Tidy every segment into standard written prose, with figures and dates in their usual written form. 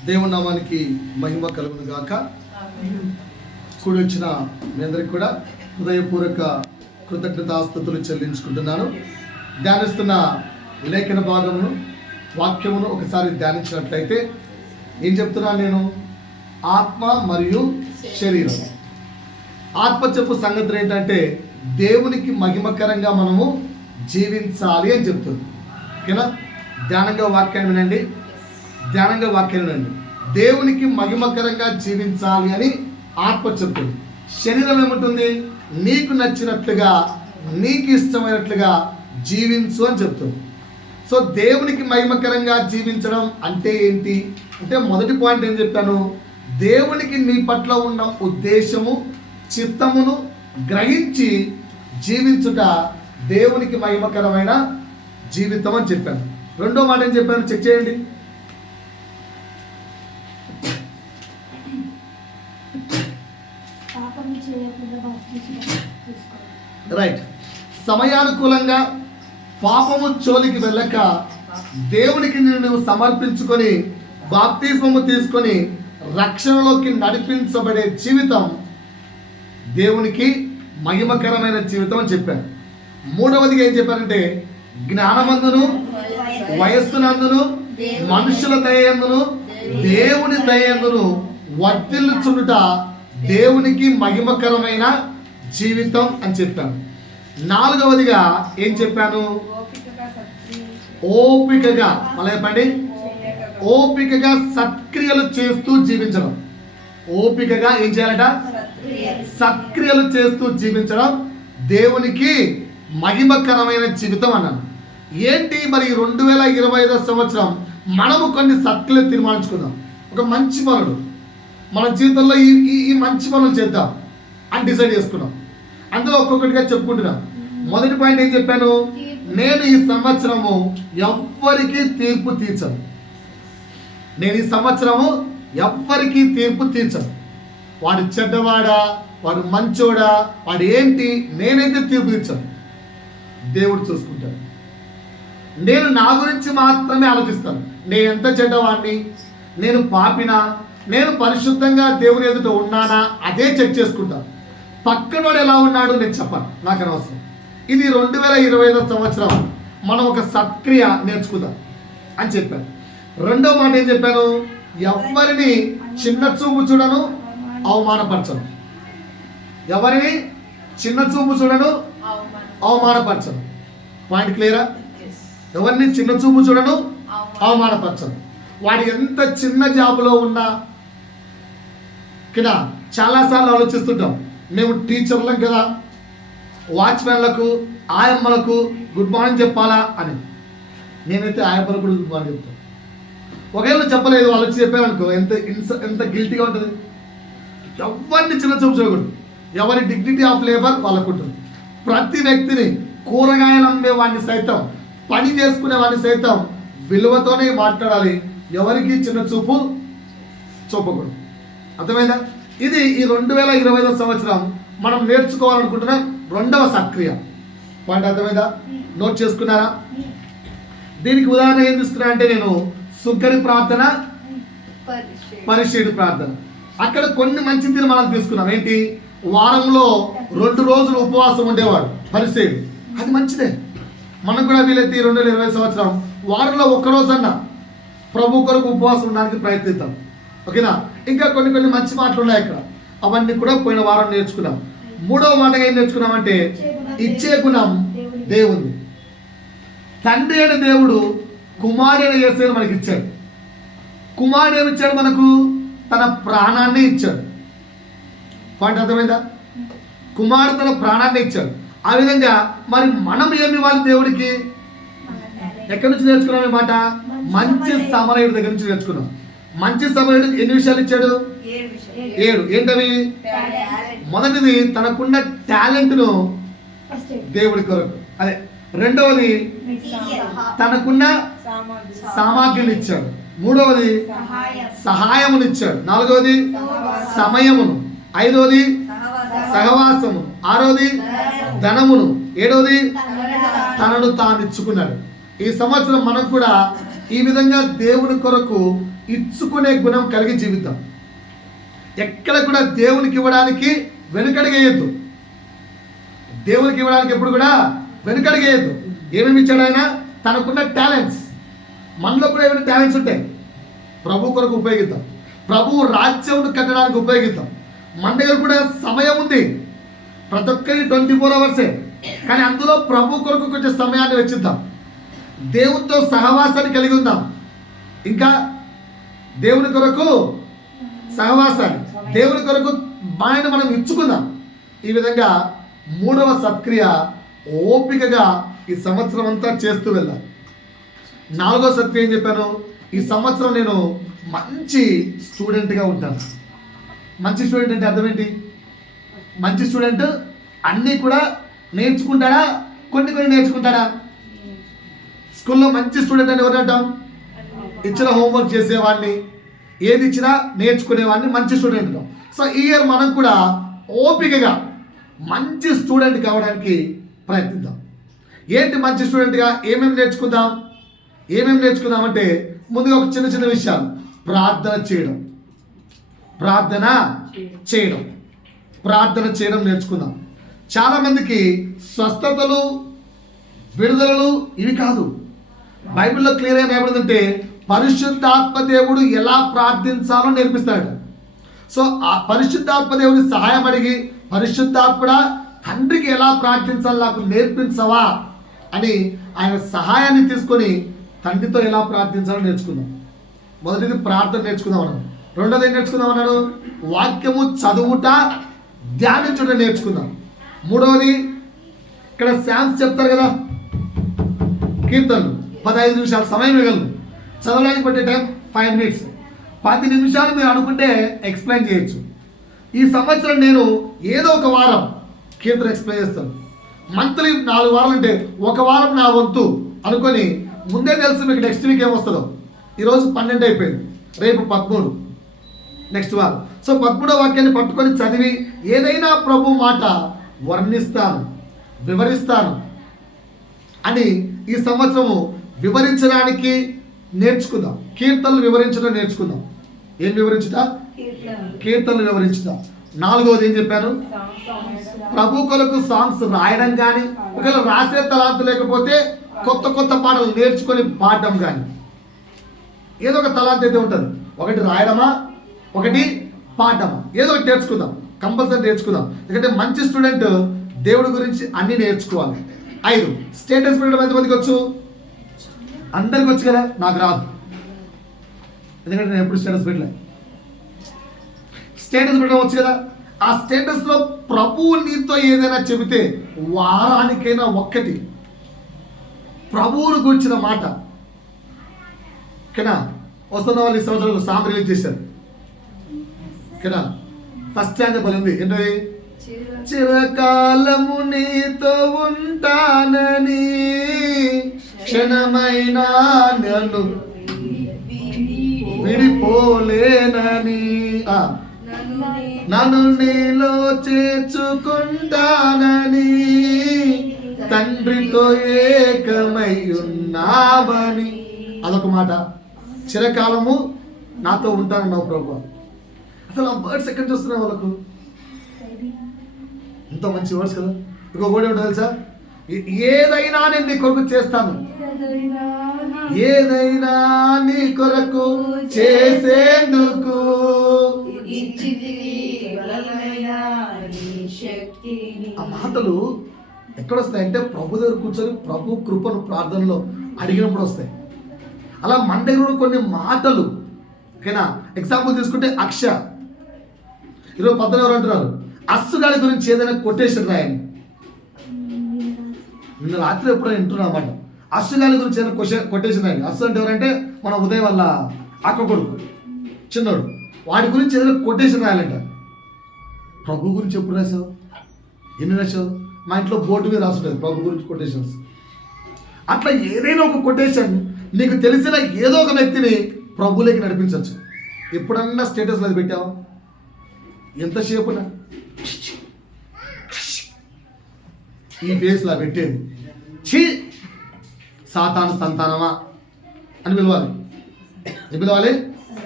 దేవుని నామానికి మహిమ కలుగును గాక. కూడి వచ్చిన మీ అందరికి కూడా హృదయపూర్వక కృతజ్ఞతాస్తుతులు చెల్లించుకుంటున్నాను. ధ్యానిస్తున్న లేఖన భాగమును వాక్యమును ఒకసారి ధ్యానించినట్లయితే ఏం చెప్తున్నాను నేను? ఆత్మ మరియు శరీరం. ఆత్మ చెప్పు సంగతులు ఏంటంటే దేవునికి మహిమకరంగా మనము జీవించాలి అని చెప్తుంది. ఓకేనా? ధ్యానంగా వాక్యాన్ని వినండి. దేవునికి మహిమకరంగా జీవించాలి అని ఆత్మ చెప్తుంది. శరీరం ఏముంటుంది? నీకు నచ్చినట్లుగా, నీకు ఇష్టమైనట్లుగా జీవించు అని చెప్తుంది. సో దేవునికి మహిమకరంగా జీవించడం అంటే ఏంటి అంటే, మొదటి పాయింట్ ఏం చెప్పాను? దేవునికి నీ పట్ల ఉన్న ఉద్దేశము, చిత్తమును గ్రహించి జీవించుట దేవునికి మహిమకరమైన జీవితం అని చెప్పాను. రెండో మాట ఏం చెప్పాను? చెక్ చేయండి. రైట్. సమయానుకూలంగా పాపము జోలికి వెళ్ళక దేవునికి నువ్వు సమర్పించుకొని బాప్తిస్మము తీసుకొని రక్షణలోకి నడిపించబడే జీవితం దేవునికి మహిమకరమైన జీవితం అని చెప్పాను. మూడవదిగా ఏం చెప్పారంటే, జ్ఞానమందును, వయస్సునందును, మనుషుల దయందును, దేవుని దయందును వర్ధిల్లుచుండుట దేవునికి మహిమకరమైన జీవితం అని చెప్పాను. నాలుగవదిగా ఏం చెప్పాను? ఓపికగా, మళ్ళీ చెప్పండి, ఓపికగా సత్క్రియలు చేస్తూ జీవించడం. ఓపికగా ఏం చేయాలట? సత్క్రియలు చేస్తూ జీవించడం దేవునికి మహిమకరమైన జీవితం అన్నాను. ఏంటి మరి 2025 సంవత్సరం మనము కొన్ని సత్క్రియలు తీర్మానించుకుందాం. ఒక మంచి పనులు మన జీవితంలో ఈ మంచి పనులు చేద్దాం అని డిసైడ్ చేసుకున్నాం. అందులో ఒక్కొక్కటిగా చెప్పుకుంటున్నాం. మొదటి పాయింట్ ఏం చెప్పాను? నేను ఈ సంవత్సరము ఎవ్వరికీ తీర్పు తీర్చను. వాడు చెడ్డవాడా, వాడు మంచోడా, వాడు ఏంటి, నేనైతే తీర్పు తీర్చను. దేవుడు చూసుకుంటాడు. నేను నా గురించి మాత్రమే ఆలోచిస్తాను. నేను ఎంత చెడ్డవాడిని, నేను పాపినా, నేను పరిశుద్ధంగా దేవుని ఎదుట ఉన్నానా, అదే చెక్ చేసుకుంటాను. పక్కనోడు ఎలా ఉన్నాడు నేను చెప్పను, నాకు అనవసరం. ఇది 2025 సంవత్సరం మనం ఒక సత్క్రియ నేర్చుకుందాం అని చెప్పాను. రెండో మాట ఏం చెప్పాను? ఎవరిని చిన్న చూపు చూడను, అవమానపరచను. ఎవరిని చిన్న చూపు చూడను, అవమానపరచను. పాయింట్ క్లియరా? ఎవరిని చిన్న చూపు చూడను, అవమానపరచను. వాడు ఎంత చిన్న జాబులో ఉన్నా కదా, చాలాసార్లు ఆలోచిస్తుంటాం, మేము టీచర్లం కదా, వాచ్మెన్లకు, ఆయమ్మలకు గుడ్ మార్నింగ్ చెప్పాలా అని. నేనైతే ఆయమ్మలకు కూడా గుడ్ మార్నింగ్ చెప్తాను. ఒకవేళ చెప్పలేదు, వాళ్ళు వచ్చి చెప్పారనుకో, ఎంత గిల్టీగా ఉంటుంది. ఎవరిని చిన్న చూపు చూడకూడదు. ఎవరి డిగ్నిటీ ఆఫ్ లేబర్ వాళ్ళకు ఉంటుంది. ప్రతి వ్యక్తిని, కూరగాయలు అమ్మే వాడిని సైతం, పని చేసుకునే వాడిని సైతం విలువతోనే మాట్లాడాలి. ఎవరికి చిన్న చూపు చూపకూడదు. అర్థమైందా? ఇది ఈ 2025 సంవత్సరం మనం నేర్చుకోవాలనుకుంటున్న రెండవ సక్రియ పాయింట్. అర్థమైందా? నోట్ చేసుకున్నారా? దీనికి ఉదాహరణ ఏం తీసుకున్నా అంటే, నేను సుగ్గరి ప్రార్థన, పరిశీడు ప్రార్థన, అక్కడ కొన్ని మంచి తీర్మానాలు తీసుకున్నాం. ఏంటి? వారంలో 2 రోజులు ఉపవాసం ఉండేవాడు పరిశీడు. అది మంచిదే. మనం కూడా వీలైతే ఈ 2020 సంవత్సరం వారంలో 1 రోజన్నా ప్రభు కొరకు ఉపవాసం ఉండడానికి ప్రయత్నిద్దాం. ఓకేనా? ఇంకా కొన్ని మంచి మాటలు ఉన్నాయి అక్కడ. అవన్నీ కూడా పోయిన వారం నేర్చుకున్నాం. మూడవ మాటగా ఏం నేర్చుకున్నామంటే, ఇచ్చే గుణం దేవుంది. తండ్రి అయిన దేవుడు కుమారుడు అయిన యేసుని మనకి ఇచ్చాడు. కుమారుడు ఏమి ఇచ్చాడు మనకు? తన ప్రాణాన్ని ఇచ్చాడు. పాయింట్ అర్థమైందా? కుమారుడు తన ప్రాణాన్ని ఇచ్చాడు. ఆ విధంగా మరి మనం ఏమి ఇవ్వాలి దేవుడికి? ఎక్కడి నుంచి నేర్చుకున్నాం ఈ మాట? మంచి సమరయుడి దగ్గర నుంచి నేర్చుకున్నాం. మంచి సమరయుడు ఎన్ని విషయాలు ఇచ్చాడు? 7. ఏంటవి? మొదటిది తనకున్న టాలెంట్ను దేవుడి కొరకు, అదే. రెండవది తనకున్న సామాగ్రిని ఇచ్చాడు. మూడవది సహాయమును ఇచ్చాడు. నాలుగవది సమయమును. ఐదవది సహవాసము. ఆరవది ధనమును. ఏడవది తనను తాను ఇచ్చుకున్నాడు. ఈ సంవత్సరం మనం కూడా ఈ విధంగా దేవుని కొరకు ఇచ్చుకునే గుణం కలిగి జీవిద్దాం. ఎక్కడ కూడా దేవునికి ఇవ్వడానికి వెనుకడిగేయద్దు. దేవునికి ఇవ్వడానికి ఎప్పుడు కూడా వెనుకడిగేయద్దు. ఏమేమి ఇచ్చాడు ఆయన? తనకున్న టాలెంట్స్. మనలో కూడా ఏమైనా టాలెంట్స్ ఉంటాయి, ప్రభు కొరకు ఉపయోగిద్దాం. ప్రభు రాజ్యం కట్టడానికి ఉపయోగిద్దాం. మన దగ్గర కూడా సమయం ఉంది, ప్రతి ఒక్కరి 24 అవర్సే. కానీ అందులో ప్రభు కొరకు కొంచెం సమయాన్ని వెచ్చిద్దాం. దేవునితో సహవాసాన్ని కలిగి ఉందాం. ఇంకా దేవుని కొరకు సహవాసాన్ని, దేవుని కొరకు మాయను మనం ఇచ్చుకుందాం. ఈ విధంగా 3వ సత్క్రియ ఓపికగా ఈ సంవత్సరం అంతా చేస్తూ వెళ్ళాలి. 4వ సత్క్రియ ఏం చెప్పాను? ఈ సంవత్సరం నేను మంచి స్టూడెంట్గా ఉంటాను. మంచి స్టూడెంట్ అంటే అర్థం ఏంటి? మంచి స్టూడెంట్ అన్నీ కూడా నేర్చుకుంటాడా? కొన్ని నేర్చుకుంటాడా? స్కూల్లో మంచి స్టూడెంట్ అని ఎవరు అంటాం? ఇచ్చిన హోంవర్క్ చేసేవాడిని, ఏది ఇచ్చినా నేర్చుకునేవాడిని మంచి స్టూడెంట్ అంటాం. సో ఈ ఇయర్ మనం కూడా ఓపికగా మంచి స్టూడెంట్ కావడానికి ప్రయత్నిద్దాం. ఏంటి మంచి స్టూడెంట్గా ఏమేమి నేర్చుకుందాం అంటే ముందుగా ఒక చిన్న విషయాలు. ప్రార్థన చేయడం నేర్చుకుందాం. చాలామందికి స్వస్థతలు, విడుదలలు ఇవి కాదు. బైబిల్లో క్లియర్గా రాయబడిందంటే పరిశుద్ధాత్మ దేవుడు ఎలా ప్రార్థించాలో నేర్పిస్తాడు. సో ఆ పరిశుద్ధాత్మ దేవుని సహాయం అడిగి, పరిశుద్ధాత్ముడా తండ్రికి ఎలా ప్రార్థించాలో నాకు నేర్పించవా అని ఆయన సహాయాన్ని తీసుకొని తండ్రితో ఎలా ప్రార్థించాలో నేర్చుకుందాం. మొదటిది ప్రార్థన నేర్చుకుందాం అన్నాడు. రెండోది ఏం నేర్చుకుందాం అన్నాడు? వాక్యము చదువుట, ధ్యానించుట నేర్చుకుందాం. మూడవది ఇక్కడ శామ్స్ చెప్తారు కదా, కీర్తనలు 15 నిమిషాలు సమయం ఇవ్వగలరు. చదవడానికి పట్టే టైం 5 మినిట్స్. 10 నిమిషాలు మీరు అనుకుంటే ఎక్స్ప్లెయిన్ చేయొచ్చు. ఈ సంవత్సరం నేను ఏదో ఒక వారం కీర్తన ఎక్స్ప్లెయిన్ చేస్తాను. మంత్లీ 4 వారాలు అంటే ఒక వారం నా వంతు అనుకొని ముందే తెలుసు మీకు నెక్స్ట్ వీక్ ఏమొస్తుందో. ఈరోజు 12 అయిపోయింది, రేపు 13, నెక్స్ట్ వారం. సో 13వ వాక్యాన్ని పట్టుకొని చదివి ఏదైనా ప్రభు మాట వర్ణిస్తాను, వివరిస్తాను అని ఈ సంవత్సరము వివరించడానికి నేర్చుకుందాం. కీర్తనలు వివరించడం నేర్చుకుందాం. ఏం వివరించుతా? కీర్తనలు వివరించుతా. 4వది ఏం చెప్పాను? ప్రభు కొరకు సాంగ్స్ రాయడం కానీ, ఒకవేళ రాసే తలాంతు లేకపోతే కొత్త పాటలు నేర్చుకొని పాడడం కానీ, ఏదో ఒక తలాంతు అయితే ఉంటుంది. ఒకటి రాయడమా, ఒకటి పాడడమా, ఏదో ఒకటి నేర్చుకుందాం. కంపల్సరీ నేర్చుకుందాం. ఎందుకంటే మంచి స్టూడెంట్ దేవుడి గురించి అన్నీ నేర్చుకోవాలి. 5 స్టేటస్ పెట్టడం ఎంతమందికి వచ్చు? అందరికి వచ్చు కదా, నాకు రాదు. ఎందుకంటే నేను ఎప్పుడు స్టేటస్ పెట్టలే. స్టేటస్ పెట్టడం వచ్చు కదా. ఆ స్టేటస్లో ప్రభువు నీతో ఏదైనా చెబితే వారానికైనా ఒక్కటి ప్రభువును గురించిన మాట. ఓకేనా? వస్తున్న వాళ్ళు ఈ సంవత్సరం సాంగ్ రిలీజ్ చేశారు. ఓకేనా? ఫస్ట్ ఛాన్స్ ఉంది ఏంటది? చిరకాలము నీతో ఉంటానని, క్షణమైనా నన్ను విడిపోలేనని, నన్ను నీలో చేర్చుకుంటానని, తండ్రితో ఏకమై ఉన్నామని. అదొక మాట. చిరకాలము నాతో ఉంటానన్నావు ప్రభు. అసలు ఆ వర్డ్స్ ఎక్కడ చూస్తున్నావు వాళ్ళకు? ఎంతో మంచి వర్డ్స్ కదా. ఇంకో కూడా ఏమిటో తెలుసా? ఏదైనా నేను నీ కొరకు చేస్తాను, ఏదైనా నీ కొరకు చేసేందుకు. ఆ మాటలు ఎక్కడొస్తాయంటే ప్రభు దగ్గర కూర్చొని ప్రభు కృపను ప్రార్థనలో అడిగినప్పుడు వస్తాయి. అలా మన దగ్గర కొన్ని మాటలు. ఓకేనా? ఎగ్జాంపుల్ తీసుకుంటే అక్ష. ఈరోజు 14 ఎవరు అంటున్నారు? అస్సుగాడి గురించి ఏదైనా కొటేషన్ రాయండి. నిన్న రాత్రి ఎప్పుడైనా వింటున్నా అన్నమాట. అస్సుగాడి గురించి ఏదైనా కొటేషన్ రాయండి. అస్సు అంటే ఎవరంటే మన ఉదయం వల్ల అక్క కొడుకు, చిన్నోడు. వాడి గురించి ఏదైనా కొటేషన్ రాయాలంట. ప్రభు గురించి ఎప్పుడు రాసావు? ఎన్ని రాసావు? మా ఇంట్లో బోర్డు మీద రాస్తుంటుంది ప్రభు గురించి కొటేషన్స్. అట్లా ఏదైనా ఒక కొటేషన్ నీకు తెలిసిన ఏదో ఒక వ్యక్తిని ప్రభులోకి నడిపించవచ్చు. ఎప్పుడన్నా స్టేటస్లో అది పెట్టావా? ఎంతసేపు ఈ ఫేస్లా పెట్టేది ఛీ సాతాను సంతానమా అని పిలవాలి. ఏం పిలవాలి?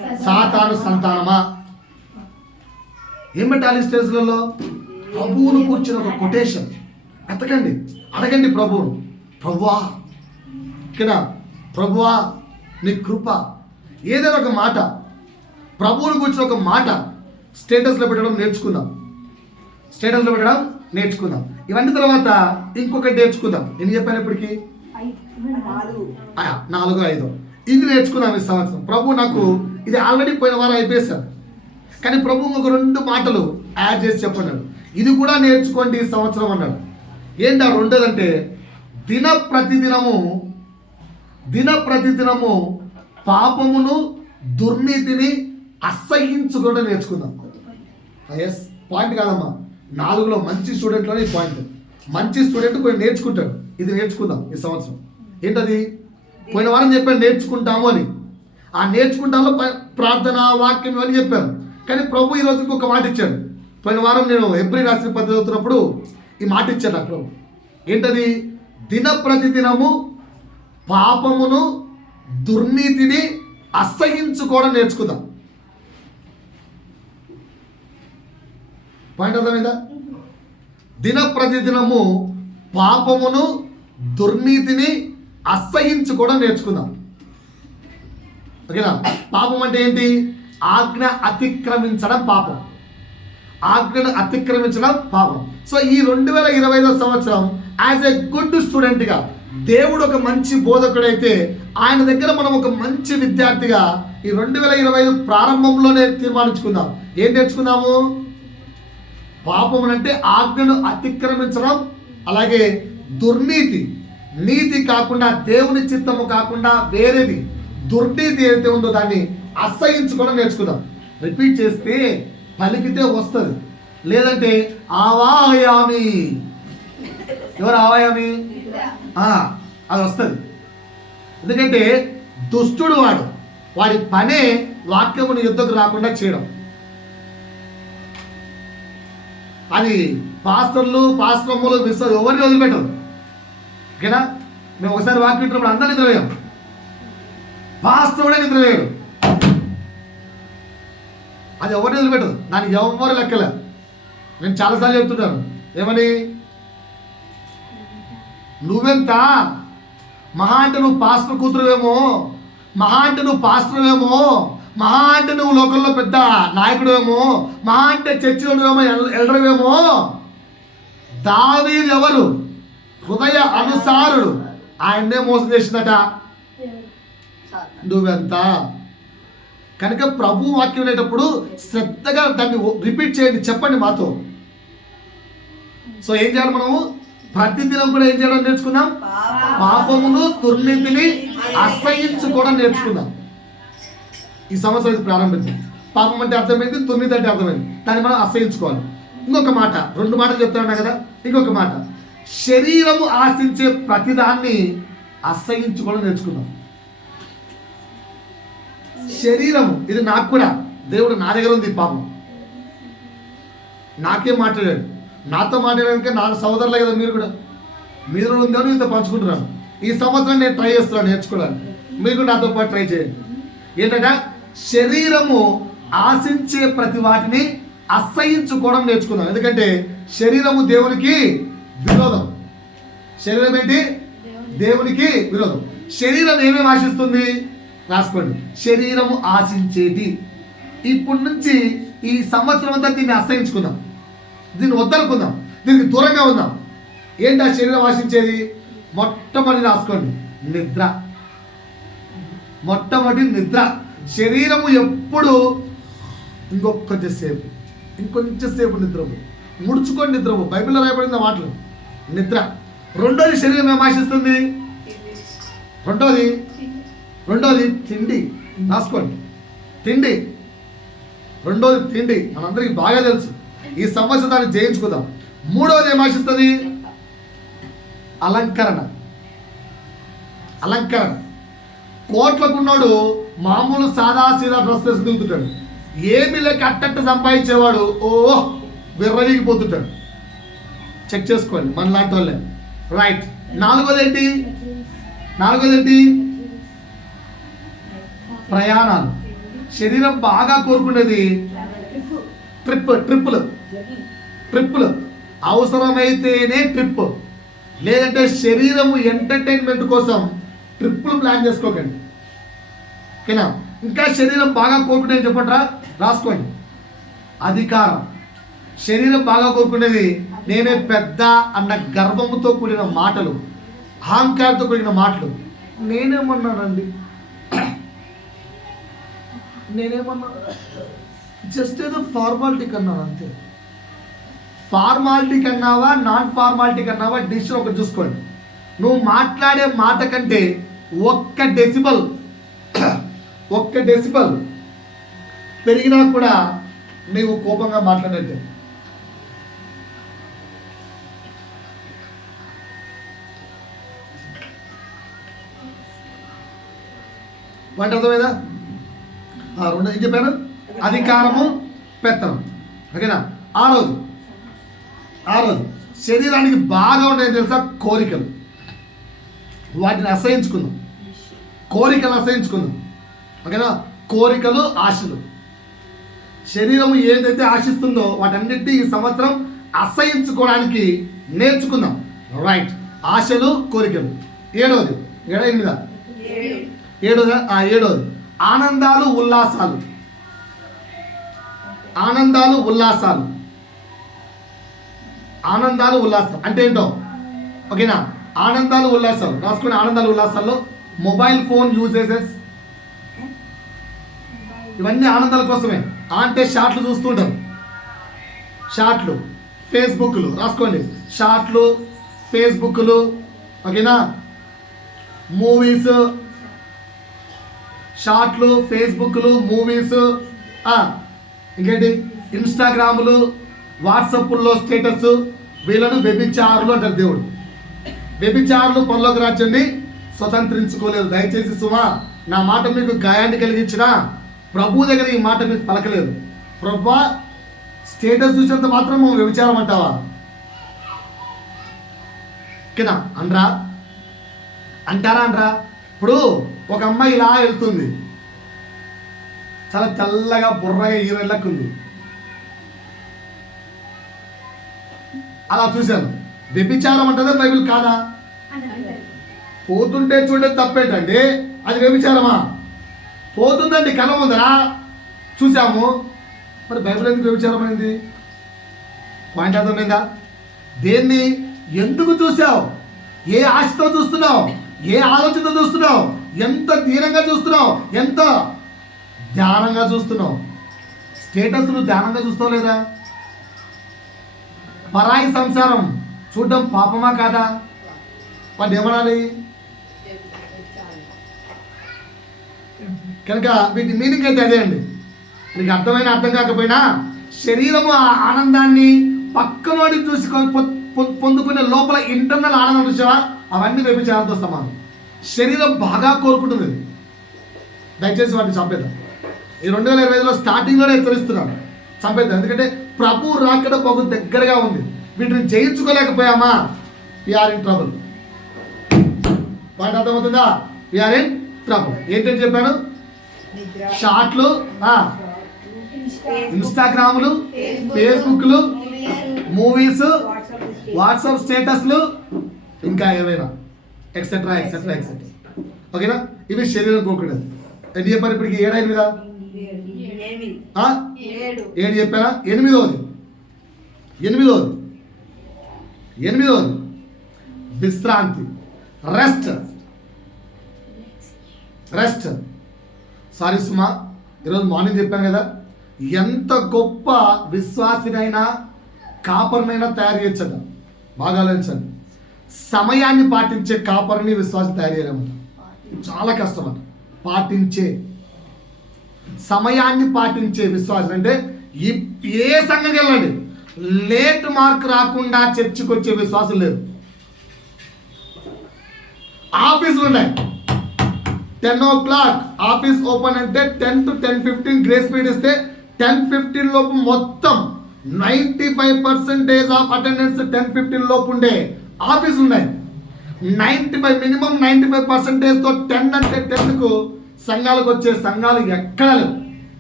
సాతాను సంతానమా. ఏం పెట్టాలి స్టేజ్లలో? ప్రభువును కూర్చుని ఒక కొటేషన్ ఎత్తకండి, అడగండి ప్రభువును. ప్రభువా కదా, ప్రభువా నీ కృప, ఏదైనా ఒక మాట ప్రభువును కూర్చుని ఒక మాట స్టేటస్లో పెట్టడం నేర్చుకుందాం. స్టేటస్లో పెట్టడం నేర్చుకుందాం. ఇవన్నీ తర్వాత ఇంకొకటి నేర్చుకుందాం. ఎన్ని చెప్పాను ఇప్పటికి? 4, 5 ఇది నేర్చుకుందాం ఈ సంవత్సరం. ప్రభు నాకు ఇది ఆల్రెడీ పోయిన వారం అయిపోయేశాను, కానీ ప్రభు ఒక 2 మాటలు యాడ్ చేసి చెప్పన్నాడు. ఇది కూడా నేర్చుకోండి ఈ సంవత్సరం అన్నాడు. ఏంటి ఆ రెండోదంటే, దిన ప్రతిదినము పాపమును దుర్నీతిని అసహించుకోవడం నేర్చుకుందాం. ఎస్, పాయింట్ కాదమ్మా, 4లో మంచి స్టూడెంట్లోనే ఈ పాయింట్. మంచి స్టూడెంట్ కొన్ని నేర్చుకుంటాడు. ఇది నేర్చుకుందాం ఈ సంవత్సరం. ఏంటది? పోయిన వారం చెప్పాను నేర్చుకుంటాము అని. ఆ నేర్చుకుంటాలో ప్రార్థన, వాక్యం ఇవన్నీ చెప్పాను. కానీ ప్రభు ఈరోజు ఇంకొక మాట ఇచ్చాడు. పోయిన వారం నేను హెబ్రీ రాసిన పద్ధతి చదువుతున్నప్పుడు ఈ మాట ఇచ్చాడు నాకు ప్రభు. ఏంటది? ప్రతిదినము పాపమును దుర్నీతిని అసహించుకోవడం నేర్చుకుందాం. పాయింట్ అర్థమైందా? ప్రతిదినము పాపమును దుర్నీతిని అసహించుకోవడం నేర్చుకుందాం. ఓకేనా? పాపం అంటే ఏంటి? ఆజ్ఞ అతిక్రమించడం పాపం. ఆజ్ఞను అతిక్రమించడం పాపం. సో ఈ 2025 సంవత్సరం యాజ్ ఎ గుడ్ స్టూడెంట్గా, దేవుడు ఒక మంచి బోధకుడైతే ఆయన దగ్గర మనం ఒక మంచి విద్యార్థిగా ఈ 2025 ప్రారంభంలోనే తీర్మానించుకుందాం. ఏం నేర్చుకుందాము? పాపం అంటే ఆజ్ఞను అతిక్రమించడం, అలాగే దుర్నీతి, నీతి కాకుండా, దేవుని చిత్తము కాకుండా వేరేది దుర్నీతి ఏదైతే ఉందో దాన్ని అసహించుకోవడం నేర్చుకుందాం. రిపీట్ చేస్తే పలికితే వస్తుంది, లేదంటే ఆవాయామి. ఎవరు ఆవాయామి? అది వస్తుంది. ఎందుకంటే దుష్టుడు వాడి పనే వాక్యముని యుద్ధకు రాకుండా చేయడం. అది పాస్టర్లు ఎవరిని వదిలిపెట్టరు. ఓకేనా? మేము ఒకసారి వాక్యం వింటున్నప్పుడు అందరూ నిద్రపోయాం, పాస్టర్ కూడా నిద్రపోయాడు. అది ఎవరిని వదిలిపెట్టదు, దానికి ఎవరు లెక్కలే. నేను చాలాసార్లు చెప్తున్నాను, ఏమని? నువ్వెంత మహా అంటే నువ్వు పాస్టర్ కూతురువేమో, మహా అంటే నువ్వు పాస్టర్వేమో, మహా అంటే నువ్వు లోకల్లో పెద్ద నాయకుడువేమో, మహా అంటే చర్చిలో నువ్వేమో ఎల్డర్వేమో. దావీదు ఎవరు? హృదయ అనుసారుడు. ఆయన్నే మోసం చేసిందట. నువ్వెంత? కనుక ప్రభు వాక్యం వినేటప్పుడు శ్రద్ధగా దాన్ని రిపీట్ చేయండి, చెప్పండి మాతో. సో ఏం చేయాలి మనము? ప్రతిదినం కూడా ఏం చేయడం నేర్చుకుందాం? పాపమును దుర్నీతిని అసహించుకోవడం నేర్చుకుందాం. ఈ సంవత్సరం ఇది ప్రారంభించాం. పాపం అంటే అర్థమైంది, దుర్నీతి అంటే అర్థమైంది, దాన్ని మనం అసహించుకోవాలి. ఇంకొక మాట, 2 మాటలు చెప్తాను కదా. ఇంకొక మాట, శరీరము ఆశించే ప్రతిదాన్ని అసహించుకోవడం నేర్చుకుందాం. శరీరము, ఇది నాకు కూడా దేవుడు నా దగ్గర ఉంది. పాపం నాకేం మాట్లాడాడు, నాతో మాట్లాడాక నా సోదరులే కదా మీరు కూడా. మీరు ఉందో ఇంత పంచుకుంటున్నాను. ఈ సంవత్సరం నేను ట్రై చేస్తున్నాను నేర్చుకోవడానికి. మీరు కూడా నాతో పాటు ట్రై చేయండి. ఏంటంటే శరీరము ఆశించే ప్రతి వాటిని అసహించుకోవడం నేర్చుకుందాం. ఎందుకంటే శరీరము దేవునికి విరోధం. శరీరం ఏంటి? దేవునికి విరోధం. శరీరం ఏమేమి ఆశిస్తుంది? రాసుకోండి. శరీరము ఆశించేది. ఇప్పటి నుంచి ఈ సంవత్సరం అంతా దీన్ని అసహించుకుందాం, దీన్ని వద్దనుకుందాం, దీనికి దూరంగా ఉందాం. ఏంటి ఆ శరీరం ఆశించేది? మొట్టమొదటి రాసుకోండి, నిద్ర. మొట్టమొదటి నిద్ర. శరీరము ఎప్పుడు ఇంకొంచెంసేపు నిద్రపో, ముడుచుకొని నిద్రపో. బైబిల్లో రాయబడిన మాటలు నిద్ర. రెండోది శరీరం ఏం ఆశిస్తుంది? రెండోది తిండి. రాసుకోండి, తిండి. రెండోది తిండి, మనందరికీ బాగా తెలుసు. ఈ సంవత్సరం దాన్ని జయించుకుందాం. మూడోది ఏం ఆశిస్తుంది? అలంకరణ. కోట్లకున్నాడు మామూలు సీదా డ్రెస్ వేసి దిగుతుంటాడు. ఏమి లేక అట్టట్టు సంపాదించేవాడు విర్రవీగిపోతుంటాడు. చెక్ చేసుకోండి మన లాంటి వాళ్ళే. రైట్. నాలుగోది ఏంటి? ప్రయాణాలు. శరీరం బాగా కోరుకునేది ట్రిప్పులు అవసరమైతేనే ట్రిప్, లేదంటే శరీరము ఎంటర్టైన్మెంట్ కోసం ట్రిప్పులు ప్లాన్ చేసుకోకండి. ఓకేనా? ఇంకా శరీరం బాగా కోరుకునేది చెప్పంటారా? రాసుకోండి. అధికారం. శరీరం బాగా కోరుకునేది నేనే పెద్ద అన్న గర్వముతో కూడిన మాటలు, అహంకారంతో కూడిన మాటలు. నేనేమన్నానండి, జస్ట్ ఏదో ఫార్మాలిటీ కన్నాను అంతే. ఫార్మాలిటీ కన్నావా నాన్ ఫార్మాలిటీ కన్నావా డిసిషన్ ఒకటి చూసుకోండి. నువ్వు మాట్లాడే మాట కంటే ఒక్క డెసిబల్ పెరిగినా కూడా నీవు కోపంగా మాట్లాడినట్టే. వాటి అర్థమైందా? రెండు ఏం చెప్పాను? అధికారము, పెత్తనం. ఓకేనా? ఆరోజు శరీరానికి బాగా ఉంటాయి తెలుసా? కోరికలు. వాటిని అసహించుకుందాం. ఓకేనా? కోరికలు, ఆశలు. శరీరము ఏదైతే ఆశిస్తుందో వాటన్నిటిని ఈ సంవత్సరం అసహించుకోవడానికి నేర్చుకుందాం. రైట్. ఆశలు, కోరికలు. ఏడవది ఆనందాలు, ఉల్లాసాలు. అంటే ఏంటో? ఓకేనా? ఆనందాలు, ఉల్లాసాలు రాసుకుని. ఆనందాలు, ఉల్లాసాల్లో మొబైల్ ఫోన్ యూజెసెస్, ఇవన్నీ ఆనందాల కోసమే. అంటే షార్ట్లు చూస్తుంటారు. షార్ట్లు, ఫేస్బుక్లు రాసుకోండి. షార్ట్లు, ఫేస్బుక్లు. ఓకేనా? Movies, షార్ట్లు, ఫేస్బుక్లు, movies. ఇంకేంటి? ఇన్స్టాగ్రాములు, వాట్సాప్లో స్టేటస్. వీళ్ళను వ్యభిచారులు అంటారు దేవుడు. వ్యభిచారులు పరలోక రాజ్యాన్ని స్వతంత్రించుకోలేదు. దయచేసి సుమా, నా మాట మీకు గాయాన్ని కలిగించిన ప్రభు దగ్గర ఈ మాట మీకు పలకలేదు. ప్రభా, స్టేటస్ చూసినంత మాత్రం నువ్వు వ్యభిచారం అంటావా? ఓకేనా? అంటారా? ఇప్పుడు ఒక అమ్మాయి ఇలా వెళ్తుంది, చాలా తెల్లగా బుర్రగా హీరోయిన్లకు ఉంది. అలా చూశాను. వ్యభిచారం అంటదా బైబిల్ కాదా? పోతుంటే చూడే తప్పేంటండి, అది వ్యభిచారమా? పోతుందండి కళ్ళ ముందరా చూసాము, మరి బైబిల్ ఎందుకు వ్యభిచారం అనేది? పాయింట్ అర్థమైందా? దేన్ని ఎందుకు చూసావు? ఏ ఆశతో చూస్తున్నావు? ఏ ఆలోచనతో చూస్తున్నావు? ఎంత ధీరంగా చూస్తున్నావు? ఎంత ధ్యానంగా చూస్తున్నావు? స్టేటస్ నువ్వు ధ్యానంగా చూస్తావు లేదా? పరాయి సంసారం చూడడం పాపమా కాదా? వాటి ఏమనాలి? కనుక వీటి మీనింగ్ అయితే అదే అండి. నీకు అర్థం కాకపోయినా శరీరము ఆ ఆనందాన్ని పక్కనోడి చూసి పొందుకునే లోపల ఇంటర్నల్ ఆనందం చూసావా? అవన్నీ వ్యభిచారంతో సమానం. శరీరం బాగా కోరుకుంటుంది. దయచేసి వాటిని చంపేద్దాం. ఈ 2025లో స్టార్టింగ్లోనే హెచ్చరిస్తున్నాను, చంపేద్దాం. ఎందుకంటే ప్రభు రాకడ బహు దగ్గరగా ఉంది. వీటిని జయించుకోలేకపోయామా, వీఆర్ ఇన్ ట్రబుల్. వాటి అర్థమవుతుందా? We are in trouble. ఏంటని చెప్పాను? షార్ట్లు, ఇన్స్టాగ్రాములు, ఫేస్బుక్లు, మూవీస్, వాట్సాప్ స్టేటస్లు, ఇంకా ఏమైనా ఎక్సెట్రా. ఓకేనా? ఇవి శరీరం కోరుకునేది. ఎన్ని చెప్పారు ఇప్పటికి? 7 8 7 చెప్పారా? ఎనిమిదవది విశ్రాంతి, రెస్ట్. సారీ సుమా, ఈరోజు మార్నింగ్ చెప్పాను కదా, ఎంత గొప్ప విశ్వాసినైనా కాపర్నైనా తయారు చేయొచ్చట. బాగా ఆలోచించండి. సమయాన్ని పాటించే కాపర్ని విశ్వాసం తయారు చేయలేమంట. చాలా కష్టం అంట. సమయాన్ని పాటించే విశ్వాసం అంటే ఏ సంఘానికి వెళ్ళండి, లేట్ మార్క్ రాకుండా చర్చికి వచ్చే విశ్వాసం లేదు. ఆఫీసులు ఉన్నాయి, 10 o'clock ఆఫీస్ ఓపెన్ అంటే 10 to 10:15 గ్రేస్ పీరియడ్ ఇస్తే 10:15 లోపు మొత్తం 95% ఆఫ్ అటెండెన్స్ 10:15 లోపు ఉండే ఆఫీసులు ఉన్నాయి. 95 మినిమం 95%తో 10 అంటే 10కు సంఘాలకు వచ్చే సంఘాలు ఎక్కడ లేవు.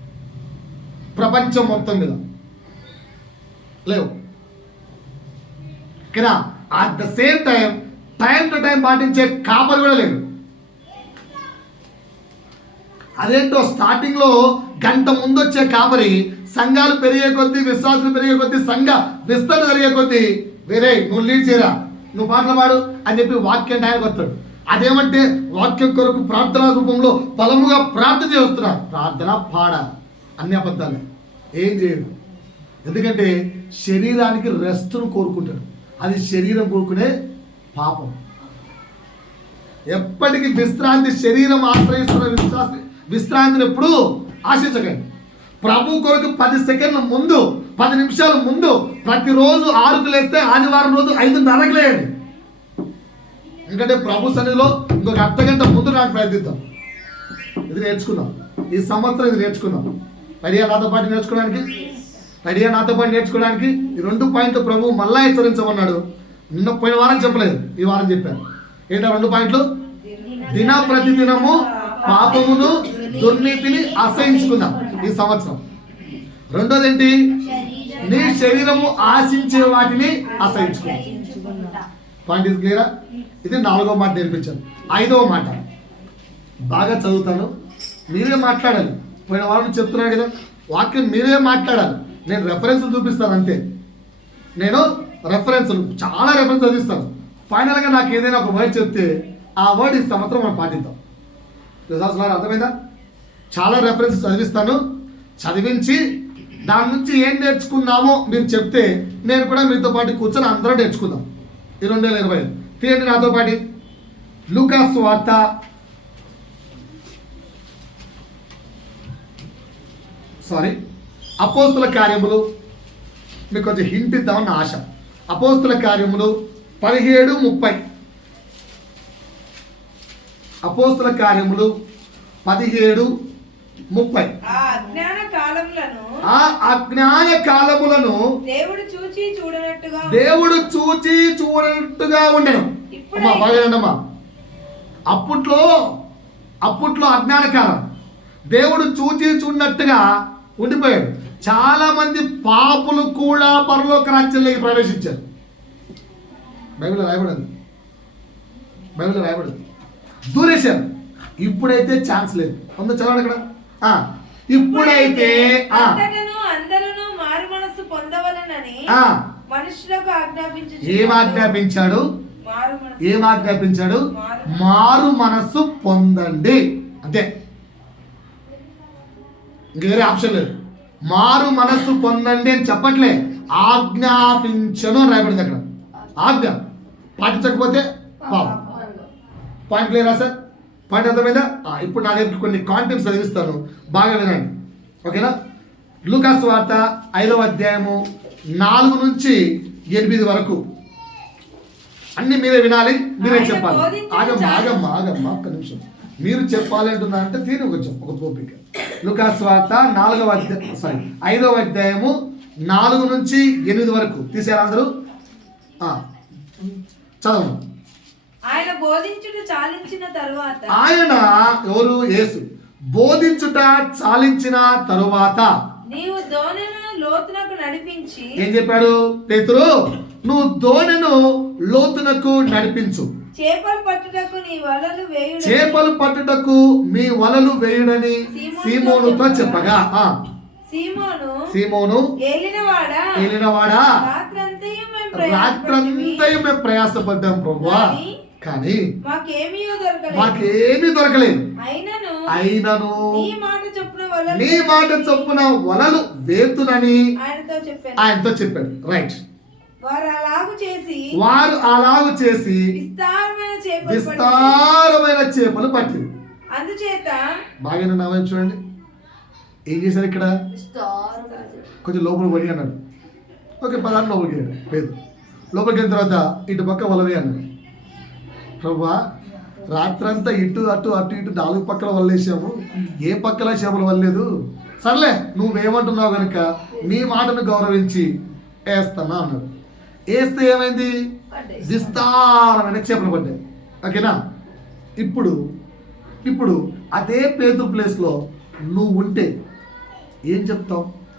ప్రపంచం మొత్తం మీద లేవు. కదా at the same time to time పాటించే కాపరి కూడా లేడు. అదేంటో స్టార్టింగ్లో గంట ముందు వచ్చే కాపరి సంఘాలు పెరిగే కొద్దీ, విశ్వాసులు పెరిగే కొద్దీ, సంఘ విస్తరణ జరిగే కొద్దీ వేరే నువ్వు లీడ్ చేయరా, నువ్వు పాటలు పాడు అని చెప్పి వాక్యం టైంకి వస్తాడు. అదేమంటే వాక్యం కొరకు ప్రార్థనా రూపంలో బలముగా ప్రార్థన చేస్తున్నారు. ప్రార్థన పాడ అన్ని అబద్ధాలే, ఏం చేయడు. ఎందుకంటే శరీరానికి రెస్ట్ను కోరుకుంటాడు. అది శరీరం కోరుకునే పాపం. ఎప్పటికీ విశ్రాంతి, శరీరం ఆశ్రయిస్తున్న విశ్రాంతిని ఎప్పుడు ఆశించకండి. ప్రభు కొరకు 10 సెకండ్ల ముందు, 10 నిమిషాల ముందు ప్రతిరోజు 6కు లేస్తే ఆదివారం రోజు 5:30కు లేయండి. ఎందుకంటే ప్రభు సన్నిధిలో ఇంకొక అర్ధగంట ముందు నాకు ప్రయత్నిద్దాం. ఇది నేర్చుకుందాం, ఈ సంవత్సరం ఇది నేర్చుకుందాం. రెడీగా నాతో పాటు నేర్చుకోవడానికి? రెడీగా నాతో పాటు నేర్చుకోవడానికి? ఈ 2 పాయింట్లు ప్రభు మళ్ళా హెచ్చరించమన్నాడు. నిన్న పోయిన వారం చెప్పలేదు, ఈ వారం చెప్పాను. ఏంటో 2 పాయింట్లు? దిన ప్రతిదినము పాపమును దుర్నీతిని అసహించుకుందాం ఈ సంవత్సరం. రెండోది ఏంటి? నీ శరీరము ఆశించే వాటిని అసహించుకుందాం. పాయింట్ ఇస్ క్లియరా? ఇది 4వ మాట నేర్పించాను. 5వ మాట బాగా చదువుతాను, మీరే మాట్లాడాలి. పోయిన వారం చెప్తున్నాను కదా, వాక్యం మీరే మాట్లాడాలి. నేను రెఫరెన్స్లు చూపిస్తాను అంతే. నేను రెఫరెన్స్లు చాలా రెఫరెన్స్ చదివిస్తాను. ఫైనల్గా నాకు ఏదైనా ఒక వర్డ్ చెప్తే ఆ వర్డ్ ఈ సంవత్సరం మనం పాటిద్దాం. అర్థమైందా? చాలా రెఫరెన్స్ చదివిస్తాను. చదివించి దాని నుంచి ఏం నేర్చుకున్నామో మీరు చెప్తే నేను కూడా మీతో పాటు కూర్చొని అందరూ నేర్చుకుందాం. ఈ 2025 తీయండి నాతో పాటు. లూకా సువార్త అపోస్తుల కార్యములు, మీకు కొంచెం హింట్ ఇద్దామన్న ఆశ. అపోస్తుల కార్యములు 17:30. అపోస్తుల కార్యములు 17:30. ఆ అజ్ఞాన కాలములను దేవుడు చూచి చూడనట్టుగా ఉండెను. అమ్మా బాగానండమ్మా. అప్పట్లో అజ్ఞాన కాలం, దేవుడు చూచి చూడనట్టుగా ఉండిపోయాడు. చాలా మంది పాపులు కూడా పరలోక రాజ్యంలోకి ప్రవేశించారు. బైబిల్లో రాయబడింది. దూరేశారు. ఇప్పుడైతే ఛాన్స్ లేదు. అందరూ చదవండి అక్కడ. ఇప్పుడైతే ఏమాజ్ఞాపించాడు? మారు మనస్సు పొందండి, అంతే. ఇంక వేరే ఆప్షన్ లేదు. మారు మనస్సు పొందండి అని చెప్పట్లే, ఆజ్ఞాపించను అని రాయబడింది అక్కడ. ఆజ్ఞ పాటించకపోతే పాపం. పాయింట్ క్లియరా సార్? పాయింట్ అర్థమైందా? ఇప్పుడు నా దగ్గర కొన్ని కాంటెంట్స్ చదివిస్తాను, బాగా వినండి, ఓకేనా? లూకా సువార్త 5వ అధ్యాయము 4 నుంచి 8 వరకు అన్ని మీరే వినాలి, మీరే చెప్పాలి. ఆగమ్మా ఒక్క నిమిషం. మీరు చెప్పాలి అంటున్నా అంటే తీరు కొంచెం ఒక ఓపిక. లూకా సువార్త 5వ అధ్యాయము 4 నుంచి 8 వరకు తీసారు అందరూ? చదవండి. ఆయన బోధించుట చాలించిన తరువాత, ఆయన ఎవరు? యేసు. బోధించుట చాలించిన తరువాత నీవు దోణెను లోతునకు నడిపించి, ఏం చెప్పాడు? పేతురు, నువ్వు దోణెను లోతునకు నడిపించు, చేపలు పట్టుటకు మీ వలలు వేయుడని సీమోనుతో చెప్పగా, సీమోను ఏలినవాడా, రాత్రంతయు మేము ప్రయాసపడ్డాం ప్రభువా, కానీ మాకేమీ దొరకలేదు. అయినను నీ మాట చొప్పున వలలు వేతునని ఆయనతో చెప్పాడు. రైట్. వారు అలాగు చేసి విస్తారమైన చేపలు పట్టింది. అందుచేత బాగా నా వైపు చూడండి, ఏం చేశారు ఇక్కడ? కొంచెం లోపల పడి అన్నాడు. ఓకే, 10 లోపలికి వెళ్ళాడు. లేదు, లోపలికి వెళ్ళిన తర్వాత ఇటు పక్క వలవే అన్నాడు. ప్రభా, రాత్రంతా ఇటు 4 పక్కల వల్లేసాము, ఏ పక్కల చేపలు వల్లేదు. సర్లే, నువ్వేమంటున్నావు కనుక నీ మాటను గౌరవించి వేస్తున్నా అన్నాడు. వేస్తే ఏమైంది? విస్తారమైన చేపలు పడ్డాయి. ఓకేనా? ఇప్పుడు అదే పేతురు ప్లేస్లో నువ్వు ఉంటే ఏం చెప్తావు?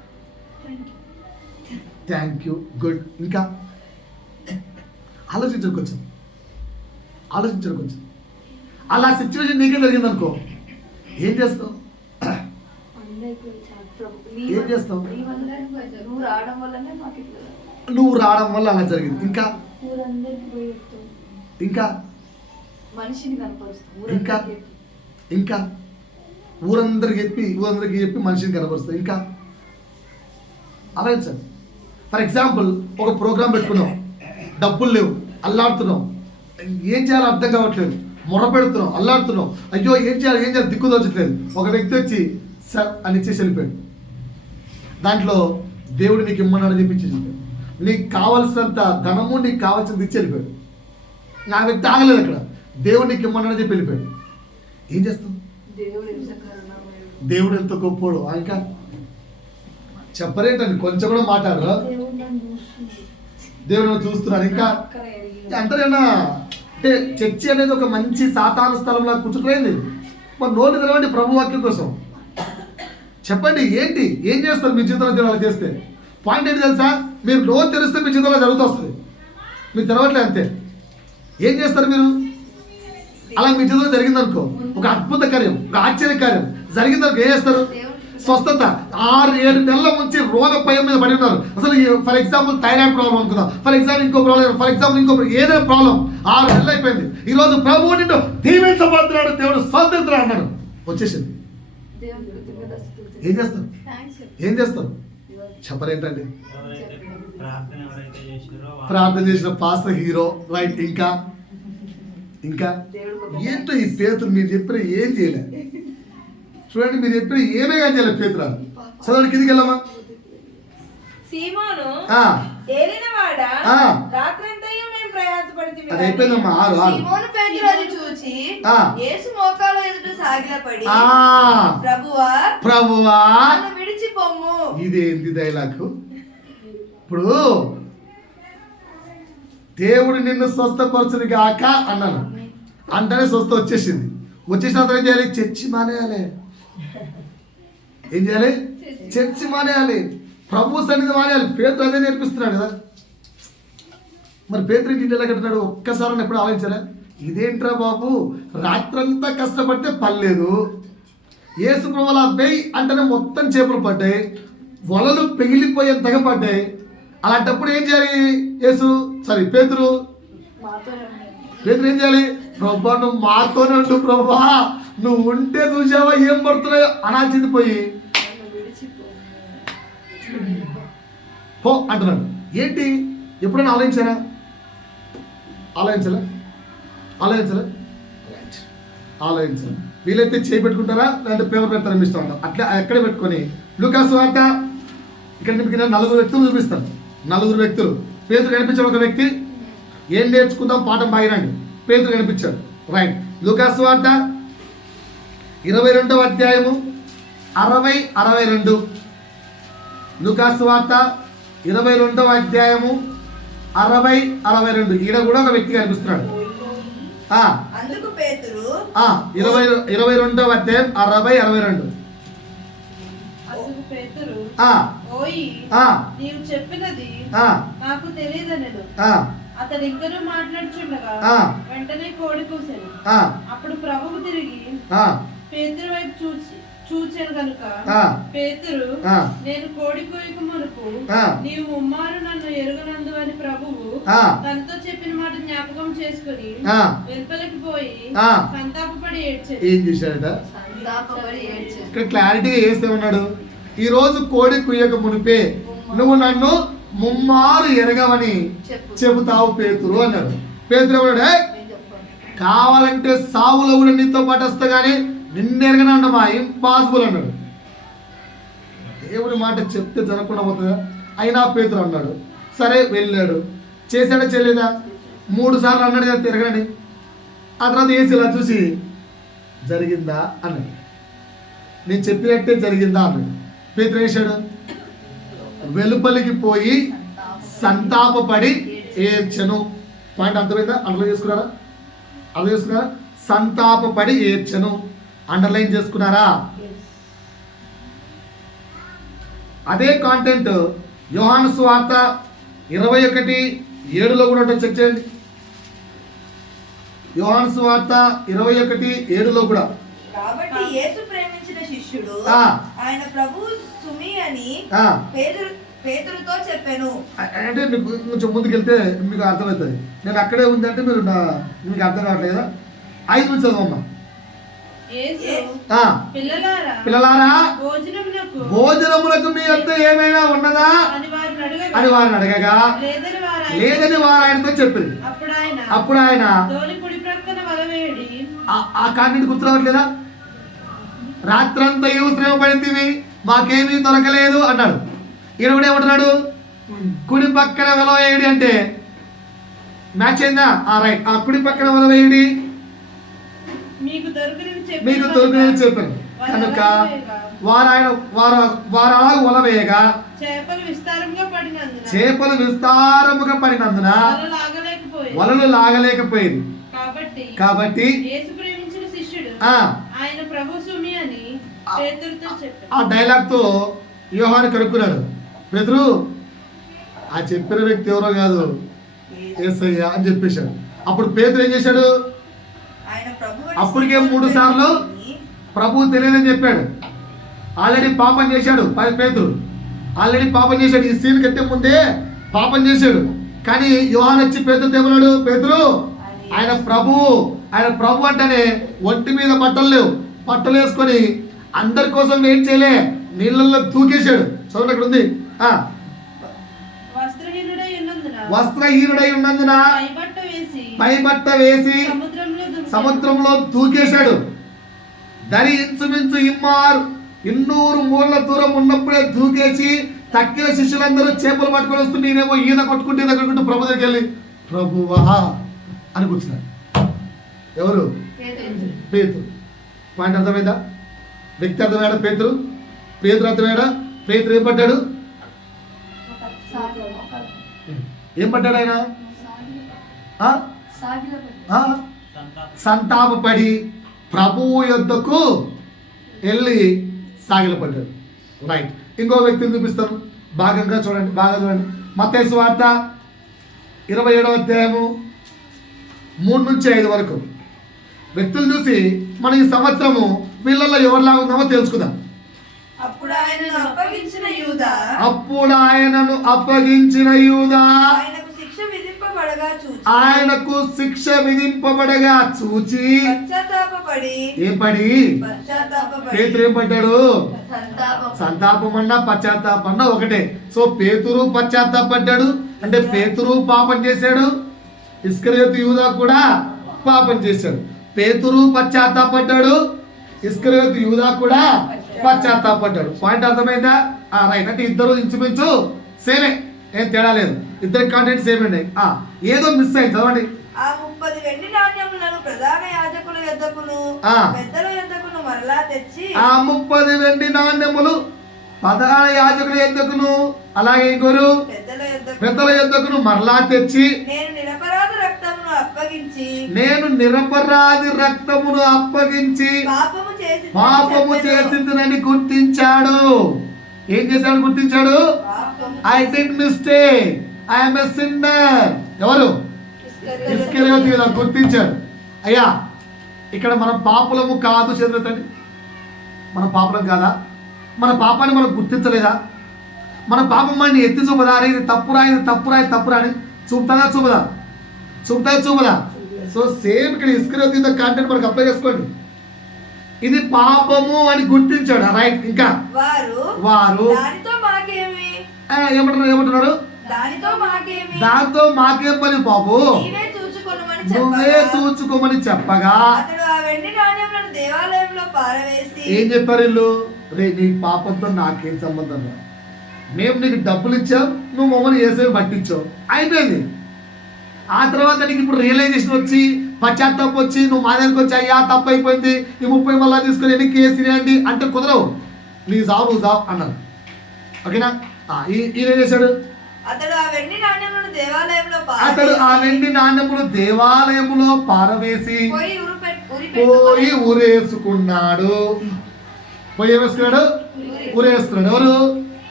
Thank you, good. ఇంకా ఆలోచించరు కొంచెం, అలా సిచ్యువేషన్ నీకే జరిగింది అనుకో, ఏం చేస్తావు? ఏం చేస్తావు? నువ్వు రావడం వల్ల అలా జరిగింది. ఇంకా ఊరందరికి చెప్పి మనిషిని కనపరుస్తావు. ఇంకా ఆలోచించండి. ఫర్ ఎగ్జాంపుల్, ఒక ప్రోగ్రామ్ పెట్టుకున్నాం, డబ్బులు లేవు, అల్లాడుతున్నాం, ఏం చేయాలో అర్థం కావట్లేదు, మొరపెడుతున్నాం, అల్లాడుతున్నాం, అయ్యో ఏం చేయాలి దిక్కు తోచట్లేదు. ఒక వ్యక్తి వచ్చి సార్ అని ఇచ్చేసి వెళ్ళిపోయాడు. దాంట్లో దేవుడు నీకు ఇమ్మన్నాడు చెప్పించి నీకు కావాల్సినంత ధనము, నీకు కావాల్సింది ఇచ్చి వెళ్ళిపోయాడు. నా వ్యక్తి ఆగలేదు అక్కడ, దేవుడు నీకు ఇమ్మన్నాడు చెప్పి వెళ్ళిపోయాడు. ఏం చేస్తాం? దేవుడు ఎంత గొప్పోడు. ఇంకా చెప్పరేంటండి, కొంచెం కూడా మాట్లాడరు. దేవుడు చూస్తున్నాడు. ఇంకా అంటారేనా అంటే చర్చి అనేది ఒక మంచి సాతాను స్థలంలో కూర్చుంటుంది. మరి నోటి తెరవండి ప్రభు వాక్యం కోసం. చెప్పండి, ఏం చేస్తారు మీ జీవితంలో అలా చేస్తే? పాయింట్ ఏంటి తెలుసా? మీరు నోరు తెరిస్తే మీ జీవితంలో జరుగుతూ వస్తుంది, మీరు తెరవట్లేదు అంతే. ఏం చేస్తారు మీరు? అలా మీ జీవితంలో జరిగిందనుకో, ఒక అద్భుత కార్యం, ఒక ఆశ్చర్య కార్యం జరిగిందనుకో, ఏం చేస్తారు? స్వస్థత. 6-7 నెలల నుంచి రోగ భయం మీద పడి ఉన్నారు. అసలు ఫర్ ఎగ్జాంపుల్ థైరాయిడ్ ప్రాబ్లం అనుకుందాం, ఫర్ ఎగ్జాంపుల్ ఇంకో ప్రాబ్లం, ఫర్ ఎగ్జాంపుల్ ఇంకో ఏదైనా ప్రాబ్లం, 6 నెలలు అయిపోయింది. ఈరోజు ప్రభువు నిన్ను దీవించబోతున్నాడు, దేవుడు స్వస్థిస్తున్నాడు అన్నాడు, వచ్చేసింది. ఏం చేస్తారు? చెప్పరేంటండి? ప్రార్థన చేసిన పాస్టర్ హీరో, రైట్. ఇంకా ఏంటో ఈ పేతురు మీరు చెప్పిన ఏం చేయలేదు. చూడండి, మీరు చెప్పిన ఏమే కానీ చేయలేదు. పేతురాలు చదవండి, కిందికి వెళ్ళమా. సీమోను ఏలినవాడా, రాత్రంతయు మేము ప్రయాసపడితిమి. అది అయిపోయిందమ్మా. సీమోను పేతురు అది చూచి యేసు మోకాళ్ళ ఎదుట సాగిలపడి, ప్రభువా నన్ను విడిచి పొమ్ము. ఇదేంది డైలాగ్? ఇప్పుడు దేవుడు నిన్ను స్వస్థపరచును గాక అన్నాను, అంటేనే స్వస్థ వచ్చేసింది. వచ్చేసిన తర్వాత ఏం చేయాలి? చర్చి మానేయాలి. ఏం చేయాలి? చర్చి మానేయాలి, ప్రభు సన్నిధి మానేయాలి. పేతురు అదే నేర్పిస్తున్నాడు కదా. మరి పేతురు ఇంటి ఎలా కట్టినాడు? ఒక్కసారి ఎప్పుడు ఆలోచించారా? ఇదేంట్రా బాబు, రాత్రంతా కష్టపడితే పర్లేదు, యేసు ప్రభువుల వెయ్యి అంటేనే మొత్తం చేపలు పడ్డాయి, వలలు పెగిలిపోయే తెగపడ్డాయి. అలాంటప్పుడు ఏం చేయాలి? పేతురు ఏం చేయాలి? ప్రభా నువ్వు మాతోనే ఉండు, ప్రభా నువ్వు ఉంటే చూసావా ఏం పడుతున్నాయో అనాల్సింది పోయి పో అంటున్నాడు. ఏంటి? ఎప్పుడైనా ఆలోచించారా? వీలైతే చేయి పెట్టుకుంటారా, లేదంటే పేపర్ పెడతారా ఇస్తూ ఉంటాం. అట్లా ఎక్కడే పెట్టుకొని లూకాసు వార్త ఇక్కడ మీకు 4 వ్యక్తులు చూపిస్తాను. 4 వ్యక్తులు. పేతురు కనిపించాడు ఒక వ్యక్తి. ఏం నేర్చుకుందాం, పాఠం బాగినండి. పేతురు కనిపించాడు, రైట్. లూకాసు వార్త 22వ అధ్యాయము 60-62. లూకాసు వార్త 22వ అధ్యాయము 60-62. ఈడ కూడా ఒక వ్యక్తి కనిపిస్తున్నాడు. అందుకు పేతురు 22వ అధ్యాయం 60-62. పేతురు నీవు చెప్పినది నాకు తెలియదనెను. అతడు ఇంకనూ మాట్లాడుచుండగా వెంటనే కోడి కూసెను. అప్పుడు ప్రభువు తిరిగి పేతురు వైపు చూచాను గనుక, పేతురు నేను కోడి కూయక మునుపు నీవు ముమ్మారు నన్ను ఎరుగనందు అని ప్రభువు తనతో చెప్పిన మాట జ్ఞాపకం చేసుకుని వెలుపలికి పోయి సంతాపపడి ఏడ్చాడు. ఏం చేశాడట? ఇక్కడ క్లారిటీగా వేస్తే ఉన్నాడు. ఈ రోజు కోడి కుయ్యక మునిపే నువ్వు నన్ను ముమ్మారు ఎరగవని చెబుతావు పేతురు అన్నాడు. పేతురు అన్నాడు, కావాలంటే సావులో కూడా నీతో పాటు వస్తా కానీ నిన్నెరగనండమా, ఇంపాసిబుల్ అన్నాడు. దేవుడి మాట చెప్తే జరగకుండా పోతుందా? అయినా పేతురు అన్నాడు. సరే వెళ్ళాడు. చేశాడా చేయలేదా? 3 సార్లు అన్నాడు కదా తిరగండి. ఆ తర్వాత ఏసి ఇలా చూసి జరిగిందా అన్నాడు. నేను చెప్పినట్టే జరిగిందా అన్నాడు. పేతురు వేసాడు, వెలుపలికి పోయి సంతాపపడి ఏడ్చెను. పాయింట్ అర్థమైందా? అండర్లైన్ చేసుకున్నారా? సంతాపపడి ఏడ్చెను. అండర్లైన్ చేసుకున్నారా? అదే కాంటెంట్ యోహాను సువార్త 21:7 కూడా ఉంటుంది, చెక్ చేయండి. యోహాను సువార్త 21:7 కూడా. కాబట్టి యేసు ప్రేమించిన శిష్యుడు ఆ. ఆయన ప్రభు సుమి అని ఆ. పేతురుతో చెప్పాను. అంటే మీకు కొంచెం ముందుకెళ్తే మీకు అర్థమవుతుంది. నేను అక్కడే ఉంది అంటే మీరు మీకు అర్థం కావట్లేదా? 5 నుంచి చదవమ్మా. యేసు ఆ. పిల్లలారా భోజనములకు భోజనములకు మీ వద్ద ఏమైనా ఉన్నదా అని అని వారిని అడగగా లేదని వారు ఆయనతో చెప్పింది. అప్పుడు ఆయన తోలి కుడి ప్రక్కన వల వేడి ఆ కాంటిని గుర్తు రావట్లేదా? రాత్రంతా శ్రమ పడింది, మాకేమీ దొరకలేదు అన్నాడు. ఈయన కూడా ఏమంటున్నాడు? కుడి పక్కన వల వేయడి అంటే మ్యాచ్ అయిందా? రైట్. ఆ కుడి పక్కన వల వేయడి, మీకు దొరికినవి చెప్పాను కనుక వారు వల వేయగా చేపలు విస్తారముగా పడినందున వలలు లాగలేకపోయింది. కాబట్టి ఆయన ప్రభు సుమి అని పేతురుతో చెప్పాడు. ఆ డైలాగ్ తో యోహాను కనుక్కున్నాడు. పేతురు, ఆ చెప్పిన వ్యక్తి ఎవరో కాదు, యేసయ్య అని చెప్పేశాడు. అప్పుడు పేతురు ఏం చేశాడు? అప్పటికే 3 సార్లు ప్రభు తెలియదని చెప్పాడు. ఆల్రెడీ పాపం చేశాడు పేతురు, ఆల్రెడీ పాపం చేశాడు. ఈ సీన్ కంటే ముందే పాపం చేశాడు. కానీ యోహాను వచ్చి పేతురుతో ఏమన్నాడు? పేతురు, ఆయన ప్రభు అంటేనే ఒంటి మీద బట్టలు లేవు, బట్టలు వేసుకొని అందరి కోసం ఏం చేయలే, నీళ్ళల్లో దూకేశాడు. చదువు అక్కడ ఉంది. వస్త్రహీనుడై ఉన్నందున పైబట్ట వేసి సముద్రంలో దూకేశాడు. దరి ఇంచుమించు 200 మూల దూరం ఉన్నప్పుడే దూకేసి తక్కిన శిష్యులందరూ చేపలు పట్టుకొని వస్తుంటే నేనేమో ఈత కొట్టుకుంటూ ప్రభు దగ్గరికి వెళ్ళి ప్రభువా అని కూర్చున్నాడు. ఎవరు? పేతురు. పాయింట్ అర్థమైందా? వ్యక్తి అర్థమయ్యాడా? పేతురు అర్థమయ్యాడా? పేతురు ఏం పడ్డాడు? ఆయన సంతాపపడి ప్రభువు యొద్దకు వెళ్ళి సాగిలపడ్డాడు. రైట్. ఇంకో వ్యక్తిని చూపిస్తాను, బాగా చూడండి. మత్తయి సువార్త 27వ అధ్యాయము 3 నుంచి 5 వరకు వ్యక్తులు చూసి మనం ఈ సంవత్సరము వీళ్ళల్లో ఎవరిలాగా ఉందామో తెలుసుకుందాం. అప్పుడు ఆయనను అప్పగించిన యూదా ఆయనకు శిక్ష విధింపబడగా చూచి పేతురు ఏం పడ్డాడు? సంతాపం అన్నా పశ్చాత్తాపం అన్నా ఒకటే. సో పేతురు పశ్చాత్తాపడ్డాడు అంటే పేతురు పాపం చేశాడు, ఇస్కరియోతు యూదా కూడా పాపం చేశాడు. పేతురు పశ్చాత్తాపడ్డాడు, ఇస్కరియోతు యూదా కూడా పశ్చాత్తాపడ్డాడు. పాయింట్ అర్థమైందా? రైట్. అంటే ఇద్దరు ఇంచుమించు సేమే, ఏం తేడా లేదు, ఇద్దరి కాంటెంట్ సేమ్ అండి. ఏదో మిస్ అయింది, చదవండి. ఆ 30 వెండి నాణ్యములను ప్రధాన యాజకుల యొద్దకును పెద్దల యొద్దకును మరలా తెచ్చి ఆ 30 వెండి నాణ్యములు ప్రధాన యాజకుల యొద్దకును అలాగే ఇంకోరు పెద్దల యొద్దకును మరలా తెచ్చి నేను నిరపరాధి రక్తమును అప్పగించి పాపము చేసిందని గుర్తించాడు. ఏం చేశాడు? గుర్తించాడు. I did mistake, I am a sinner. ఎవరు? ఇస్కరియోతు యూదా గుర్తించాడు. అయ్యా, ఇక్కడ మనం పాపులము కాదు. చేతులెత్తండి. మన పాపులం కాదా? మన పాపాన్ని మనం గుర్తించలేదా? మన పాపం మనని ఎత్తి చూపదా? ఇది తప్పురా అని చూపుతుందా? చూపదా? సో సేమ్ ఇక్కడ ఇస్కరియోతు యూదా కాంటెంట్ మనకు అప్లై చేసుకోండి. ఇది పాపము అని గుర్తించాడు. రైట్. ఇంకా వారు ఏమంటున్నారు? దాంతో మాకేం పని బాబు, నువ్వే చూచుకోమని చెప్పగా ఏం చెప్పారు వీళ్ళు? నీ పాపంతో నాకేం సంబంధం రా, మేము నీకు డబ్బులు ఇచ్చాం, నువ్వు మమ్మల్ని వేసే పట్టించావు, అయిపోయింది. ఆ తర్వాత నీకు ఇప్పుడు రియలైజేషన్ వచ్చి పశ్చాత్తాపం వచ్చి నువ్వు మా దగ్గరికి వచ్చి అయ్యా తప్పు అయిపోయింది, ఈ 30 మళ్ళా తీసుకుని ఎన్ని కేసు వేయండి అంటే కుదరవు, నువ్వు జావు అన్నాను. ఓకేనా? ఈయన ఏం చేశాడు? అతడు ఆ వెండి నాణ్యములు దేవాలయములో పారవేసి పోయి ఊరేసుకున్నాడు. ఊరేసుకున్నాడు. ఎవరు?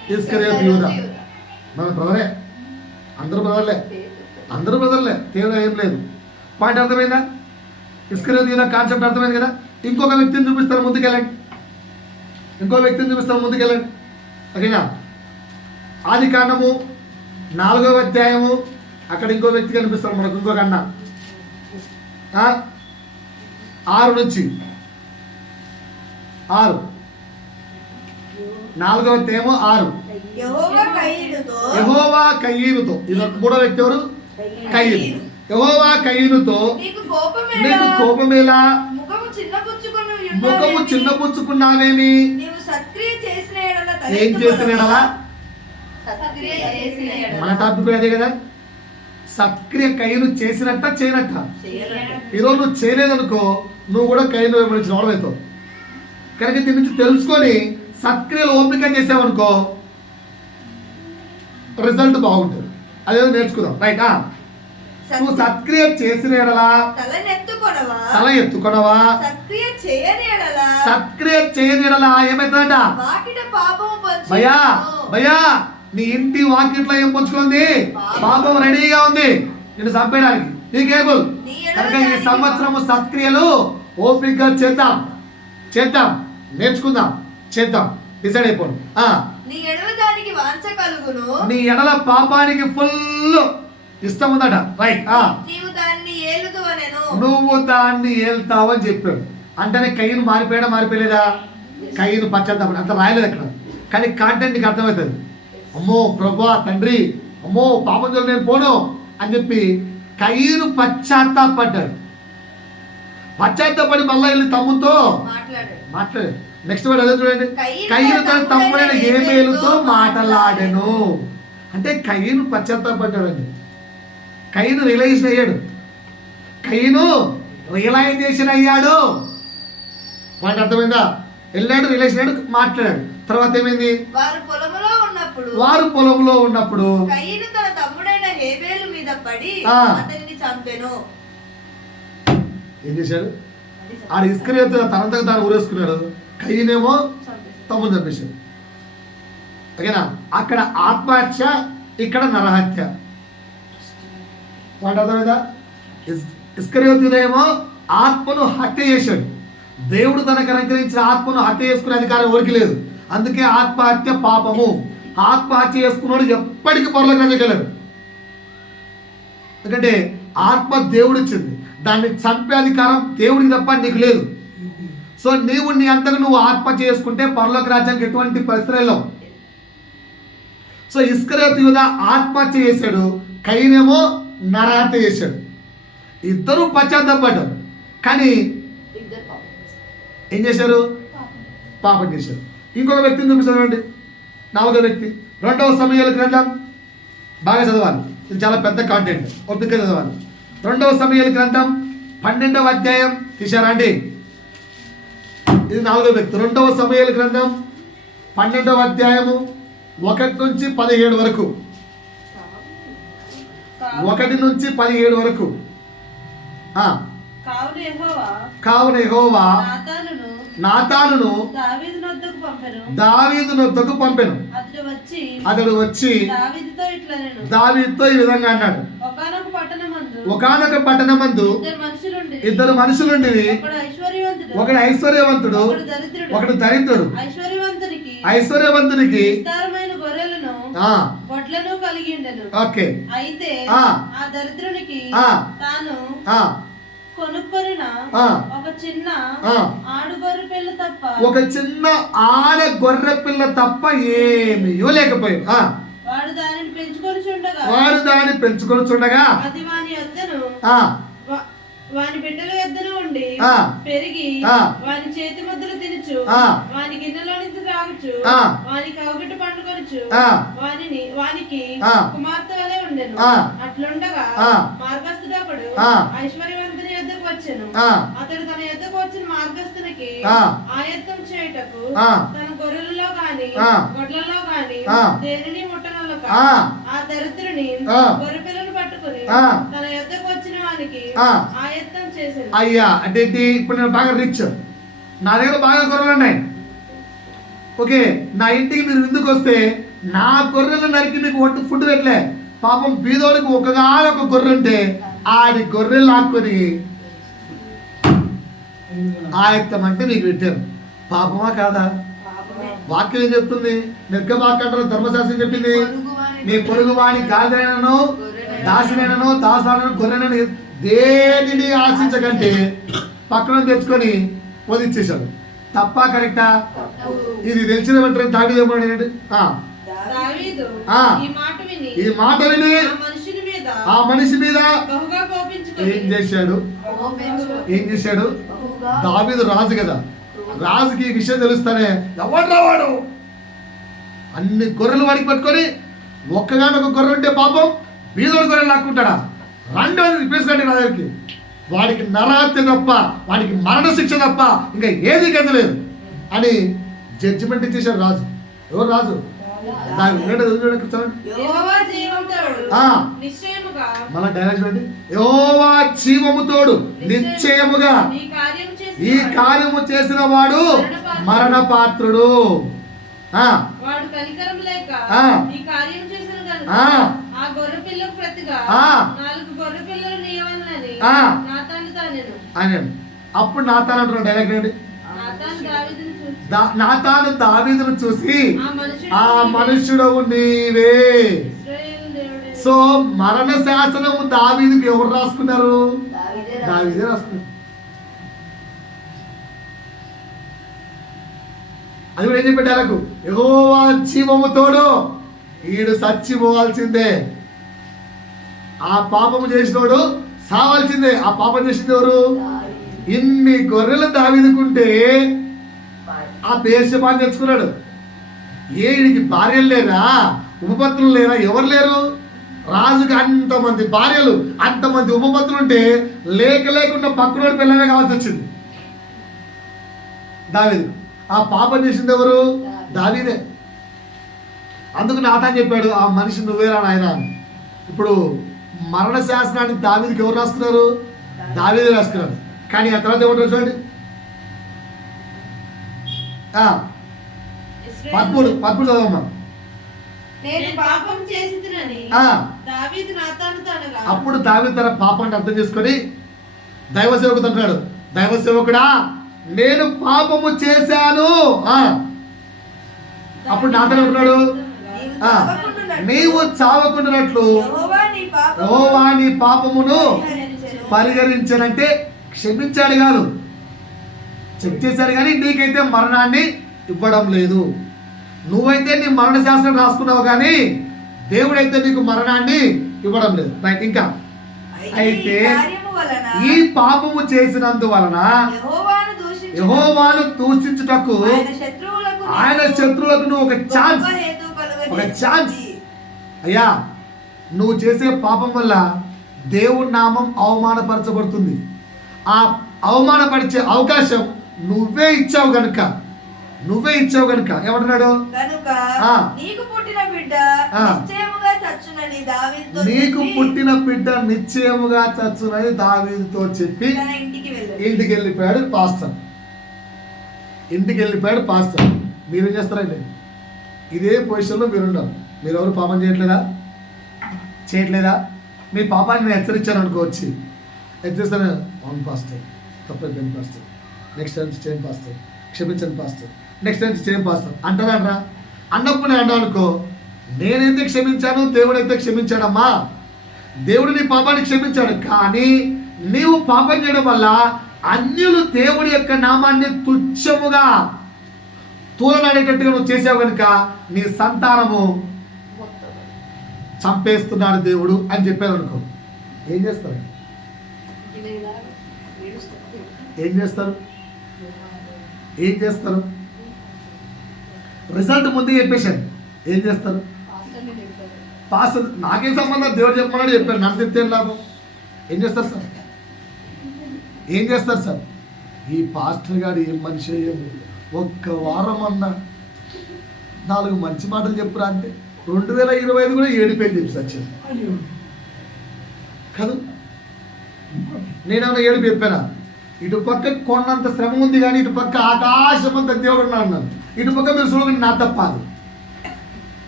ఇస్కరియోతు యూదా మన బ్రదరే, అందరూ బ్రదర్లే, తేడా ఏం లేదు. పాయింట్ అర్థమైందా? ఇస్కరియోతు యూదా కాన్సెప్ట్ అర్థమైంది కదా. ఇంకొక వ్యక్తిని చూపిస్తారు, ముందుకెళ్ళండి. ఓకేనా? ఆది కాండము 4వ అధ్యాయము, అక్కడ ఇంకో వ్యక్తి కనిపిస్తాడు మనకు, ఇంకొక అన్న. 6 నుంచి 6, 4వ అధ్యాయము 6. యెహోవా కయీనుతో, ఇది మూడో వ్యక్తి ఎవరు? కయీను. యెహోవా కయీనుతో నీకు కోపమేలా, ముఖము చిన్నపుచ్చుకున్నావేమి, ఏం చేసిన ఎడలా? మన టాపిక్ అదే కదా, సత్క్రియ కయ్యను చేసినట్ట చేయనట్ట. ఈరోజు నువ్వు చేయలేదనుకో, నువ్వు కూడా కయ్యను వెంబడించిన వాడవుతావు. కనుక దీని నుంచి తెలుసుకొని సత్క్రియలు ఓపిక చేసావనుకో, రిజల్ట్ బాగుంటుంది. అదేదో నేర్చుకుందాం. రైట్? నువ్వు సత్క్రియ చేసిన ఎడలా తల ఎత్తుకొనవా, సత్క్రియ చేయని ఎడలా ఏమైతుందట? భయా నీ ఇంటి వాకిట్లో ఏం పంచుకుంది? పాపం రెడీగా ఉంది నిన్ను చంపేయడానికి. నీకేబుల్ కనుక ఈ సంవత్సరము సత్క్రియలు ఓపికగా చేద్దాం, నేర్చుకుందాం, చేద్దాం. డిసైడ్ అయిపోండి. నీ ఎడల పాపానికి ఫుల్ ఇష్టం ఉందట. రైట్? నువ్వు దాన్ని ఏల్తావని చెప్పాడు. అంటేనే కయ్యను మారిపోయలేదా? కయ్యను పశ్చాత్తాపం అంత రాయలేదు అక్కడ, కానీ కాంటెంట్ నీకు అర్థమవుతుంది. అమ్మో ప్రభా తండ్రి, అమ్మో పాపం జోలికి నేను పోను అని చెప్పి కయ్యను పశ్చాత్తాపడి మళ్ళా వెళ్ళి తమ్ముతో మాట్లాడాడు. నెక్స్ట్ వర్డ్ అదే చూడండి. కయ్యను తన తమ్ముడైన హేబేలుతో మాట్లాడాను. అంటే కయ్యను పశ్చాత్తాపడ్డాడండి. కయ్యను రియలైజేషన్ అయ్యాడు. పాయింట్ అర్థమైందా? వెళ్ళాడు, రియలైజేషన్ అయ్యాడు, మాట్లాడాడు. తర్వాత ఏమైంది? వారు పొలంలో ఉన్నప్పుడు కయ్యను తన తమ్ముడైన హేబేలు మీద పడి అతనిని చంపెను. ఏం చేశాడు? ఆడ ఇస్కరియోతు తనంతకు తాను ఊరేసుకున్నాడు, కయ్యనేమో తమ్ముడు చంపేశాడు. ఓకేనా? అక్కడ ఆత్మహత్య, ఇక్కడ నరహత్య. పాయింట్ అర్థమైందా? ఇస్కరియోతునేమో ఆత్మను హత్య చేశాడు. దేవుడు తనకు అనుగ్రహించిన ఆత్మను హత్య చేసుకునే అధికారం ఎవరికి లేదు. అందుకే ఆత్మహత్య పాపము. ఆత్మహత్య చేసుకున్నాడు ఎప్పటికీ పరలోక రాజ్యానికి. ఎందుకంటే ఆత్మ దేవుడు ఇచ్చింది, దాన్ని చంపే అధికారం దేవుడికి తప్ప నీకు లేదు. సో నీవు నీ అంతకు నువ్వు ఆత్మహత్య చేసుకుంటే పరలోక రాజ్యానికి ఎటువంటి పరిస్థితుల్లో. సో ఇస్కరియోతు యూదా ఆత్మహత్య చేశాడు, కయ్యనేమో నరహత్య చేశాడు. ఇద్దరు పశ్చాత్తాపడ్డారు, కానీ ఏం చేశారు? పాపం చేశారు. ఇంకొక వ్యక్తిని చూపిస్తానండి, 4వ వ్యక్తి. 2వ సమూయేలు గ్రంథం బాగా చదవాలి, ఇది చాలా పెద్ద కాంటెంట్, ఓపిక చదవాలి. 2వ సమూయేలు గ్రంథం 12వ అధ్యాయం తీశారా అండి? ఇది 4వ వ్యక్తి. 2వ సమూయేలు గ్రంథం 12వ అధ్యాయము 1 నుంచి 17 వరకు. 1 నుంచి 17 వరకు. కావున యెహోవా నాతానును దావీదు నొద్దకు పంపెను. అతడు వచ్చి దావీదుతో ఈ విధంగా అన్నాడు. ఒకానొక పట్టణమందు ఇద్దరు మనుషులుండి, ఒకడు ఐశ్వర్యవంతుడు, ఒకడు దరిద్రుడు. ఐశ్వర్యవంతునికి ఓకే, అయితే ఆ దరిద్రునికి తాను కొనుక్కొనిన ఒక చిన్న ఆడుగొర్రె పిల్ల తప్ప, ఒక చిన్న ఆడ గొర్రె పిల్ల తప్ప ఏమీయో లేకపోయింది. వాడు దానిని పెంచుకొని చూడగా అది వాని యొద్దను వాని బిడ్డల యొద్దను ఉండి పెరిగి వాని చేతి ముద్దలు తినచ్చు, వాని గిన్నెలో నుంచి త్రాగచ్చు, వాని కౌగిట పండుకొనచ్చు, వానికి కుమార్తె వలె ఉండెను. అట్లుండగా మార్గస్థుడొకడు ఐశ్వర్యవంతుని యొద్దకు వచ్చెను. అతడు తన యొద్దకు వచ్చిన మార్గస్థునికి ఆయత్తం చేయుటకు తన గొర్రెలలో గాని గొడ్లలో గాని దేనిని ముట్టనొల్లక ఆ దరిద్రుని గొర్రె పిల్లను పట్టుకుని తన యొద్దకు వచ్చిన వానికి ఆయత్తం చేశాను. అయ్యా అంటే ఇప్పుడు నేను బాగా రిచ్, నా దగ్గర బాగా గొర్రెలు ఉన్నాయి, ఓకే, నా ఇంటికి మీరు విందుకు వస్తే నా గొర్రెలు నరికి మీకు ఫుడ్ పెట్టలే. పాపం బీదోడికి ఒక గొర్రె ఉంటే ఆడి గొర్రెలు లాక్కొని ఆయత్తమంటే మీకు పెట్టారు. పాపమా కాదా? వాక్యం ఏం చెప్తుంది? నిర్గమాకాండలో ధర్మశాస్త్రం చెప్పింది, నీ పొరుగు వాని గాడిదైనను దాసినైనను దాసాలను గొర్రెనను దేనిని ఆశించకంటే పక్కన తెచ్చుకొని వదిలిచ్చేశాడు. తప్ప కరెక్టా? ఇది తెలిసిన వెంటనే దావీదు ఏమన్నాడు? దావీదు ఆ. ఈ మాట విని ఆ మనిషి మీద బహుగా కోపించుకొని ఏం చేశాడు? దావీదు రాజు కదా, రాజుకి ఈ విషయం తెలుస్తానే ఎవడు రావాడు అన్ని గొర్రెలు వాడికి పట్టుకొని ఒక్కగానొక గొర్రె ఉంటే పాపం బీదోడు గొర్రెలు లాక్కుంటాడా? రెండోది తీసుకుంటే నా దగ్గరికి వాడికి నరహత్య తప్ప, వాడికి మరణ శిక్ష తప్ప ఇంకా ఏది గెదలేదు అని జడ్జిమెంట్ ఇచ్చేశాడు రాజు. ఎవరు రాజు? యెహోవా జీవముతోడు ఆ. నిశ్చయముగా మళ్ళా డైలాగ్ చూడండి. యెహోవా జీవముతోడు నిశ్చయముగా ఈ కార్యము చేసిన వాడు మరణపాత్రుడు. వాడు కనికరం లేక ఆ. ఈ కార్యం చేసిన గనుక ఆ. ఆ గొర్రె పిల్లకు ప్రతిగా ఆ. 4 గొర్రె పిల్లలు నీయవలనని ఆ. నాతాను తానెను. ఆయన అప్పుడు నాతాను అంటున్నాడు. డైలాగ్ చూడండి. నాతాను దావీదును చూసి నాతాను దావీదును చూసి ఆ ఆ మనుష్యుడవు నీవే. ఇశ్రాయేలు దేవుడే. సో మరణ శాసనము దావీదుకి ఎవరు రాసుకున్నారు? దావీదే దావీదే రాసుకున్నారు. అది కూడా ఏం చెప్పాడు డైలాగు? యెహోవా జీవము తోడు ఈడు చచ్చిపోవాల్సిందే. ఆ పాపము చేసినోడు సావాల్సిందే. ఆ పాపం చేసింది ఎవరు? ఇన్ని గొర్రెలు దావీదుకుంటే ఆ బేర్షెబాని తెచ్చుకున్నాడు. ఈడికి భార్యలు లేరా? ఉపపత్నులు లేరా? ఎవరు లేరు? రాజుకి అంతమంది భార్యలు, అంతమంది ఉపపత్నులు ఉంటే లేకుండా పక్కనోడి పిల్లమే కావాల్సి వచ్చింది దావీదు. ఆ పాపం చేసింది ఎవరు? దావీదే. అందుకు నాతాను చెప్పాడు, ఆ మనిషి నువ్వేరా నాయనా అని. ఇప్పుడు మరణ శాసనాన్ని దావీదుకి ఎవరు రాస్తున్నారు? దావీదే రాస్తున్నారు. కానీ ఆ తర్వాత ఏమంటారు చూడండి. 13 చదవమ్మా. నేను పాపం చేసినని ఆ. దావీదు నాతానుతో అనగా అప్పుడు దావీదు తన పాపాన్ని అర్థం చేసుకొని దైవ సేవకుడు అంటున్నాడు, దైవ సేవకుడా నేను పాపము చేశాను. అప్పుడు నాతో అంటున్నాడు, నీవు చావకుండానట్లు యెహోవా నీ పాపమును పరిహరించానంటే క్షమించాడు కాదు, చెక్ చేశాడు కానీ నీకైతే మరణాన్ని ఇవ్వడం లేదు. నువ్వైతే నీ మరణ శాస్త్రం రాసుకున్నావు కానీ దేవుడైతే నీకు మరణాన్ని ఇవ్వడం లేదు. రైట్. ఇంకా అయితే ఈ పాపము చేసినందువలన యెహోవాను దూషించుటకు ఆయన శత్రువులకు నువ్వు ఒక ఛాన్స్ అయ్యా, నువ్వు చేసే పాపం వల్ల దేవుడి నామం అవమానపరచబడుతుంది. ఆ అవమానపరిచే అవకాశం నువ్వే ఇచ్చావు కనుక ఏమంటున్నాడు? నీకు పుట్టిన బిడ్డ నిశ్చయముగా చచ్చునని దావీదుతో చెప్పి ఇంటికి వెళ్ళిపోయాడు పాస్టర్. మీరేం చేస్తారండి? ఇదే పొజిషన్లో మీరున్నారు. మీరు ఎవరు పాపం చేయట్లేదా? మీ పాపాన్ని నేను హెచ్చరించాను అనుకోవచ్చు. హెచ్చరిస్తాను, అవును పాస్టర్, తప్పైపోయింది పాస్టర్, నెక్స్ట్ టైం చేయండి పాస్టర్, క్షమించండి పాస్టర్, నెక్స్ట్ టైం చేయండి పాస్టర్ అంటారా? అన్నప్పుడు నేను అన్నా అనుకో, నేనైతే క్షమించాను, దేవుడైతే క్షమించాడమ్మా. దేవుడు నీ పాపాన్ని క్షమించాడు. కానీ నీవు పాపం చేయడం వల్ల అన్యులు దేవుడి యొక్క నామాన్ని తుచ్చముగా తూలనాడేటట్టుగా నువ్వు చేసావు కనుక నీ సంతానము చంపేస్తున్నాడు దేవుడు అని చెప్పారు అనుకో, ఏం చేస్తారు? రిజల్ట్ ముందే చెప్పేశాడు. ఏం చేస్తారు? పాస్టర్ నాకేం సంబంధం, దేవుడు చెప్పమన్నాడు చెప్పారు, నన్ను చెప్తే లాభం. ఏం చేస్తారు సార్? ఈ పాస్టర్ గారు ఏం మనిషి, ఒక్క వారం అన్నా 4 మంచి మాటలు చెప్పురా అంటే 2025 కూడా 7 పేర్లు చెప్పి సచ్చాను కాదు. నేనేమన్నా 7 చెప్పానా? ఇటు పక్క కొండంత శ్రమ ఉంది కానీ ఇటు పక్క ఆకాశం అంత దేవుడు ఉన్నాడు అన్నాను. ఇటు పక్క మీరు చూడకండి నా తప్ప అది.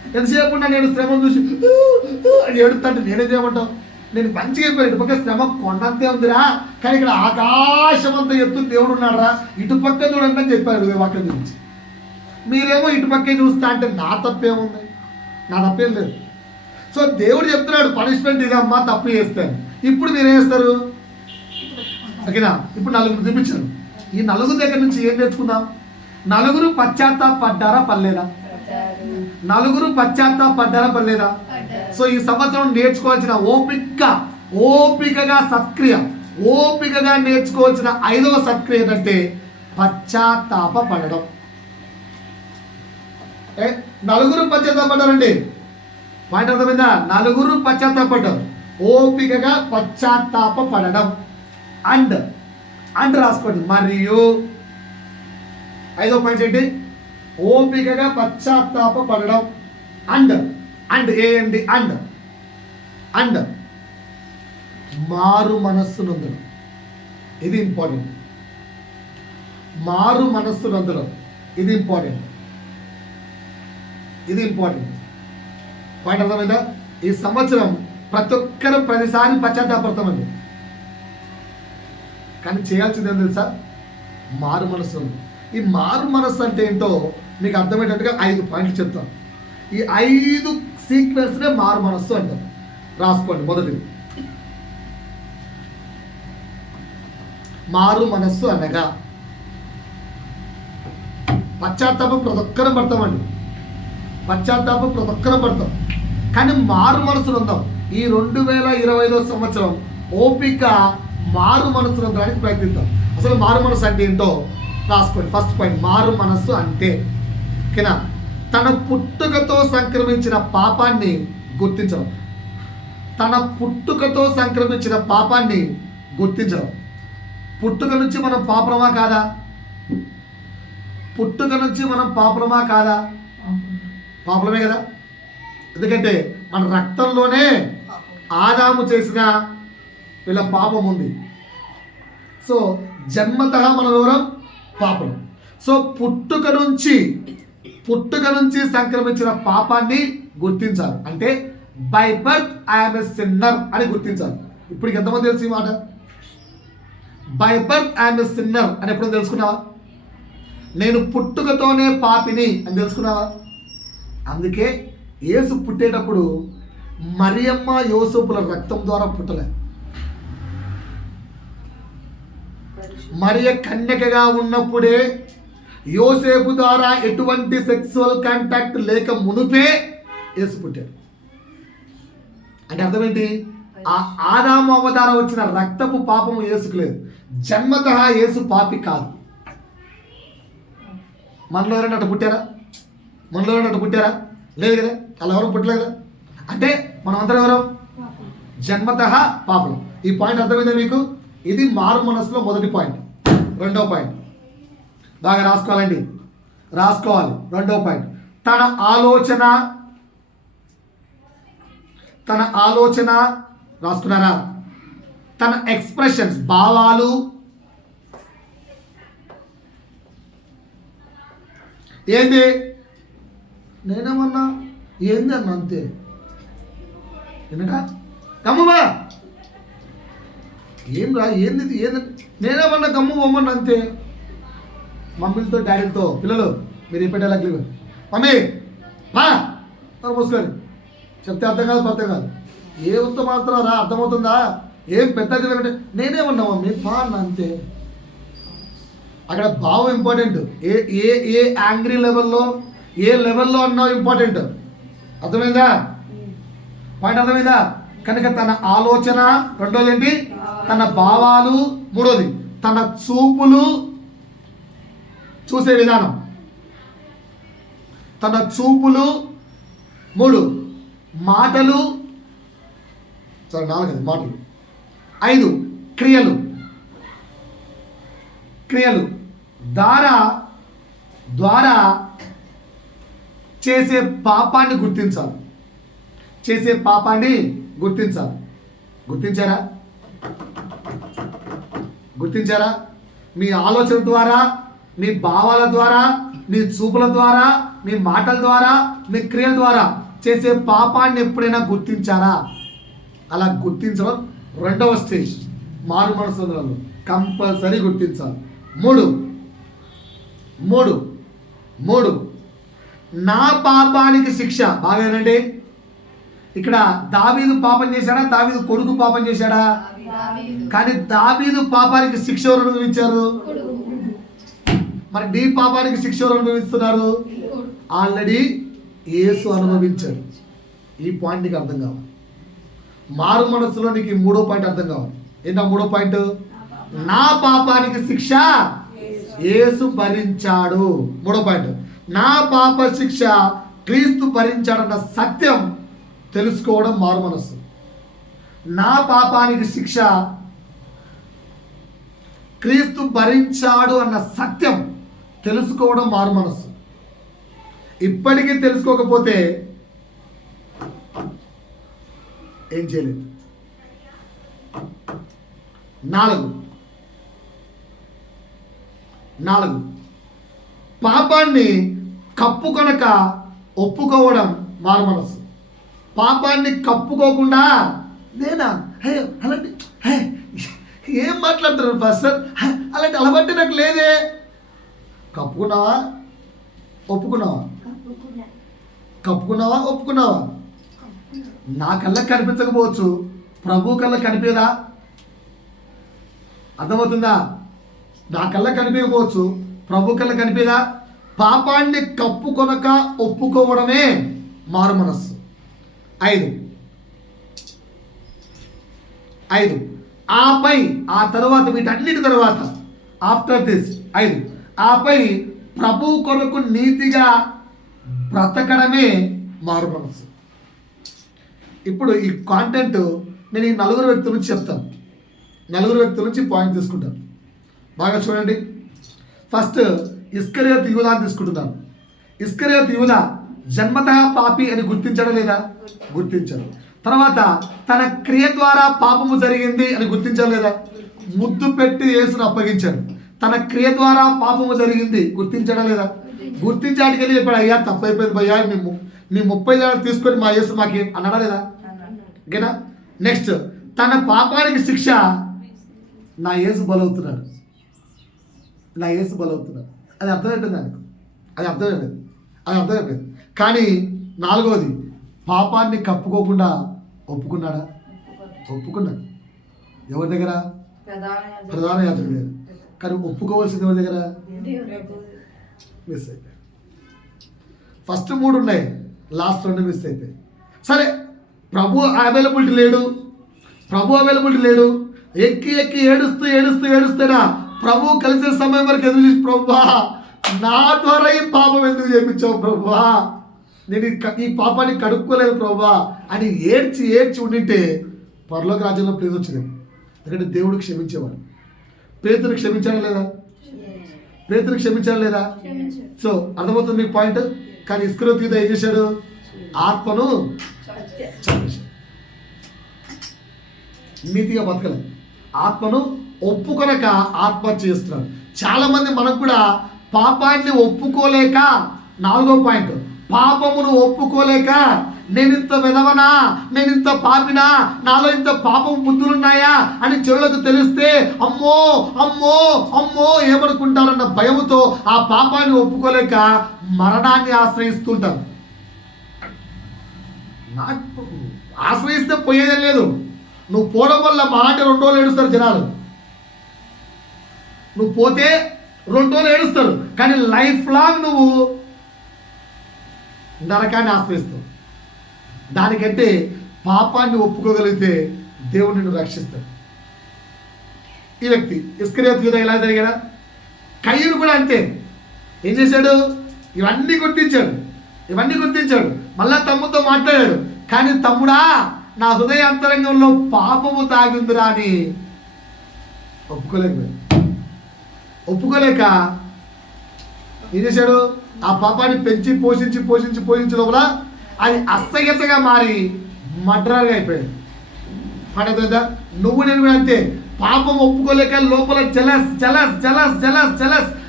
ఎంతసేపు ఉన్నా నేను శ్రమను చూసి అని ఏడుతాంటే నేనేం చేయమంటావు? నేను మంచిగా చెప్పాను, ఇటుపక్క శ్రమ కొండంతే ఉందిరా, కానీ ఇక్కడ ఆకాశమంతా ఎత్తు దేవుడు ఉన్నాడురా, ఇటుపక్క చూడండి అని చెప్పాడు వాక్యం గురించి. మీరేమో ఇటుపక్కే చూస్తా అంటే నా తప్పేముంది? నా తప్పేం లేదు. సో దేవుడు చెప్తున్నాడు పనిష్మెంట్ ఇదమ్మా తప్పు చేస్తాను. ఇప్పుడు మీరేం చేస్తారు? ఓకేనా? ఇప్పుడు నలుగురు చూపించాను. ఈ నలుగురు దగ్గర నుంచి ఏం నేర్చుకుందాం? నలుగురు పశ్చాత్తాపడ్డారా పర్లేదా? నలుగురు పశ్చాత్తాపడ్డారా పర్లేదా? సో ఈ సంవత్సరం నేర్చుకోవాల్సిన ఓపికగా సత్క్రియ, ఓపికగా నేర్చుకోవాల్సిన 5వ సత్క్రియ ఏంటంటే పశ్చాత్తాపడడం. నలుగురు పశ్చాత్తాపడ్డారండి, పాయింట్ అర్థమైందా? నలుగురు పశ్చాత్తాపడ్డారు, ఓపికగా పశ్చాత్తాపడడం. అండ్ రాసుకోండి. మరియు 5వ పాయింట్ ఏంటి? ఓపికగా పశ్చాత్తాపడడం. అండ్ ఏంటి? అండ్ మారు మనస్సు నొందడం. ఇది ఇంపార్టెంట్. మారు మనస్సు నొందడం ఇది ఇంపార్టెంట్. పాయింట్ అర్థమైందా? ఈ సంవత్సరం ప్రతి ఒక్కరు ప్రతిసారి పశ్చాత్తాపడతామండి, కానీ చేయాల్సింది ఏం తెలుసా? మారు మనస్సు. ఈ మారు మనస్సు అంటే ఏంటో మీకు అర్థమయ్యేటట్టుగా 5 పాయింట్లు చెప్తాను. ఈ 5 సీక్వెన్స్నే మారు మనస్సు అంటారు. రాసుకోండి. మొదటిది, మారు మనస్సు అనగా పశ్చాత్తాపం ప్రతి ఒక్కరం పడతామండి, పశ్చాత్తాపం ప్రతి ఒక్కరం పడతాం, కానీ మారు మనసులు ఉందాం. ఈ 2025వ సంవత్సరం ఓపిక మారు మనసు ఉండడానికి ప్రయత్నిద్దాం. అసలు మారు మనసు అంటే ఏంటో రాసుకోండి. ఫస్ట్ పాయింట్, మారు మనస్సు అంటే ఓకేనా, తన పుట్టుకతో సంక్రమించిన పాపాన్ని గుర్తించడం. తన పుట్టుకతో సంక్రమించిన పాపాన్ని గుర్తించడం. పుట్టుక నుంచి మనం పాపలమా కాదా? పుట్టుక నుంచి మనం పాపలమా కాదా? పాపలమే కదా. ఎందుకంటే మన రక్తంలోనే ఆదాము చేసిన వీళ్ళ పాపం ఉంది. సో జన్మతః మనం ఎవరం? పాపం. సో పుట్టుక నుంచి సంక్రమించిన పాపాన్ని గుర్తించాలి. అంటే by birth I'm a sinner అని గుర్తించాలి. ఇప్పుడు ఎంతమంది తెలుసు ఈ మాట? By birth I'm a sinner అని ఎప్పుడు తెలుసుకున్నావా? నేను పుట్టుకతోనే పాపిని అని తెలుసుకున్నావా? అందుకే యేసు పుట్టేటప్పుడు మరియమ్మ యోసేపుల రక్తం ద్వారా పుట్టలే. మరియ కన్యకగా ఉన్నప్పుడే యోసేపు ద్వారా ఎటువంటి సెక్సువల్ కాంటాక్ట్ లేక మునుపే యేసు పుట్టాడు. అంటే అర్థం ఏంటి? ఆ ఆదాము అవతారం వచ్చిన రక్తపు పాపము యేసుకు లేదు. జన్మతః యేసు పాపి కాదు. మనలో ఎవరైనా అట్లా పుట్టారా? లేదు కదా. అలా ఎవరు పుట్టలేదు కదా. అంటే మనం అందరం ఎవరం? జన్మతః పాపం. ఈ పాయింట్ అర్థమైందా మీకు? ఇది మారు మనసులో మొదటి పాయింట్. రెండవ పాయింట్ బాగా రాసుకోవాలి. రెండవ పాయింట్, తన ఆలోచన రాసుకున్నారా? తన ఎక్స్ప్రెషన్స్, భావాలు, ఏంది నేనేమన్నా ఏంది అన్న అంతే. ఏంటా కమ్ముబా ఏం రా ఏంది నేనేమన్నా గమ్ము బొమ్మన్నా అంతే. మమ్మీలతో డాడీలతో పిల్లలు మీరు ఈ పెట్టేలా మమ్మీ మూసుకొని చెప్తే అర్థం కాదు. ఏ ఉత్త మాత్రం రా, అర్థమవుతుందా? ఏం పెద్ద అంటే నేనేమన్నా మమ్మీ అన్న అంతే. అక్కడ భావం ఇంపార్టెంట్. ఏ యాంగ్రీ లెవెల్లో ఏ లెవెల్లో అన్నావు ఇంపార్టెంట్. అర్థమైందా? పాయింట్ అర్థమైందా? కనుక తన ఆలోచన, రెండోది ఏంటి? తన భావాలు, మూడోది తన చూపులు, చూసే విధానం, తన చూపులు, 3 మాటలు, సరే 4 మాటలు, 5 క్రియలు ద్వారా చేసే పాపాన్ని గుర్తించాలి. గుర్తించారా? మీ ఆలోచన ద్వారా మీ భావాల ద్వారా, మీ చూపుల ద్వారా, మీ మాటల ద్వారా, మీ క్రియల ద్వారా చేసే పాపాన్ని ఎప్పుడైనా గుర్తించారా? అలా గుర్తించడం రెండవ స్టేజ్ మారు మనసులో కంపల్సరీ గుర్తించాలి. మూడు నా పాపానికి శిక్ష. బాగా వినండి, ఇక్కడ దావీదు పాపం చేశాడా? దావీదు కొడుకు పాపం చేశాడా? కానీ దావీదు పాపానికి శిక్ష ఎవరు అనుభవించారు? మరి నీ పాపానికి శిక్ష ఎవరు అనుభవిస్తున్నారు? ఆల్రెడీ యేసు అనుభవించాడు. ఈ పాయింట్ నీకు అర్థం కావాలి. మారు మనసులో నీకు ఈ మూడో పాయింట్ అర్థం కావాలి. ఏంటా మూడో పాయింట్? నా పాపానికి శిక్ష యేసు భరించాడు. మూడో పాయింట్, నా పాప శిక్ష క్రీస్తు భరించాడన్న సత్యం తెలుసుకోవడం మారు మనస్సు. నా పాపానికి శిక్ష క్రీస్తు భరించాడు అన్న సత్యం తెలుసుకోవడం మారు మనస్సు. ఇప్పటికీ తెలుసుకోకపోతే ఏం చేయలేదు. 4 పాపాన్ని కప్పుకొనక ఒప్పుకోవడం మారు మనస్సు. పాపాన్ని కప్పుకోకుండా నేనా అలాంటి ఏం మాట్లాడుతున్నారు పాస్టర్, అలాంటి అలవాటు నాకు లేదే. కప్పుకున్నావా ఒప్పుకున్నావా? కప్పుకున్నావా ఒప్పుకున్నావా? నా కళ్ళకి కనిపించకపోవచ్చు, ప్రభు కళ్ళకి కనిపేదా? అర్థమవుతుందా? నా కళ్ళకి కనిపించకపోవచ్చు, ప్రభు కళ్ళకి కనిపేదా? పాపాన్ని కప్పుకొనక ఒప్పుకోవడమే మారు మనస్సు. 5 ఆపై ఆ తర్వాత వీటన్నిటి తర్వాత ఆఫ్టర్ దిస్ 5 ఆపై ప్రభు కొరకు నీతిగా బ్రతకడమే మారు మనస్సు. ఇప్పుడు ఈ కాంటెంట్ నేను ఈ 4 వ్యక్తుల నుంచి చెప్తాను. 4 వ్యక్తుల నుంచి పాయింట్ తీసుకుంటాను. బాగా చూడండి. ఫస్ట్ ఇస్కరియోతు యూదా తీసుకుంటున్నాను. ఇస్కరియోతు యూదా జన్మతః పాపి అని గుర్తించడం లేదా? గుర్తించాడు. తర్వాత తన క్రియ ద్వారా పాపము జరిగింది అని గుర్తించడం లేదా? ముద్దు పెట్టి యేసును అప్పగించాడు. తన క్రియ ద్వారా పాపము జరిగింది గుర్తించడం లేదా? గుర్తించాడికి వెళ్ళి చెప్పాడు, అయ్యా తప్పైపోయింది భయ్యా, మీ 30 ఏళ్ళు తీసుకొని మా యేసు మాకి అన్నాడా లేదా? ఓకేనా? నెక్స్ట్ తన పాపానికి శిక్ష నా యేసు బలవుతున్నాడు. నా యేసు బలవుతున్నాడు. అది అర్థమైపోయింది దానికి. అది అర్థమైపోయింది. కానీ 4వది పాపాన్ని కప్పుకోకుండా ఒప్పుకున్నాడా? ఒప్పుకున్నాడు. ఎవరి దగ్గర? ప్రధాన యాజకుడి దగ్గర. కానీ ఒప్పుకోవాల్సింది ఎవరి దగ్గర? మిస్ అయిపోయాయి. ఫస్ట్ 3 ఉన్నాయి, లాస్ట్ 2 మిస్ అయిపోయాయి. సరే, ప్రభు అవైలబిలిటీ లేడు. ఎక్కి ఏడుస్తేనా ప్రభు కలిసే సమయం వరకు ఎదురు చూసి, ప్రభువా నా ద్వారా ఈ పాపం ఎందుకు చేయించావు ప్రభువా, నేను ఈ పాపాన్ని కడుక్కోలేదు ప్రభువా అని ఏడ్చి ఉండింటే పరలోక రాజ్యంలో ప్లేస్ వచ్చింది. ఎందుకంటే దేవుడు క్షమించేవాడు. పేతురు క్షమించాడా లేదా? సో అర్థమవుతుంది మీకు పాయింట్. కానీ ఇస్కరియోతు యూదా ఏం చేశాడు? ఆత్మను చంపేశాడు. నీతిగా బతకలేదు. ఆత్మను ఒప్పుకొనక ఆత్మహత్య చేస్తున్నాడు. చాలా మంది మనకు కూడా పాపాన్ని ఒప్పుకోలేక, 4వ పాయింట్, పాపమును ఒప్పుకోలేక నేను ఇంత విధవనా, నేను ఇంత పాపినా, నాలో ఇంత పాపం బుద్ధులున్నాయా అని చెవులకు తెలిస్తే అమ్మో ఏమనుకుంటారన్న భయముతో ఆ పాపాన్ని ఒప్పుకోలేక మరణాన్ని ఆశ్రయిస్తుంటారు. ఆశ్రయిస్తే పోయేదే లేదు. నువ్వు పోవడం వల్ల మాట 2 రోజులు ఏడుస్తారు జనాలు. నువ్వు పోతే 2 రోజులు ఏడుస్తారు, కానీ లైఫ్ లాంగ్ నువ్వు నరకాన్ని ఆశ్రయిస్తావు. దానికంటే పాపాన్ని ఒప్పుకోగలిగితే దేవుడు నిన్ను రక్షిస్తాడు. ఈ వ్యక్తి ఇస్కరియోతు యూదా ఎలా జరిగాడా? కయ్యూను కూడా అంతే. ఏం చేశాడు? ఇవన్నీ గుర్తించాడు. మళ్ళా తమ్ముతో మాట్లాడాడు. కానీ తమ్ముడా, నా హృదయ అంతరంగంలో పాపము తాగిందిరా అని ఒప్పుకోలేక ఏం చేశాడు? ఆ పాపాన్ని పెంచి పోషించి లోపల అది అసహ్యతగా మారి మర్డర్గా అయిపోయాడు. పడదా? నువ్వు నేను కూడా అంతే. పాపం ఒప్పుకోలేక లోపల జలస్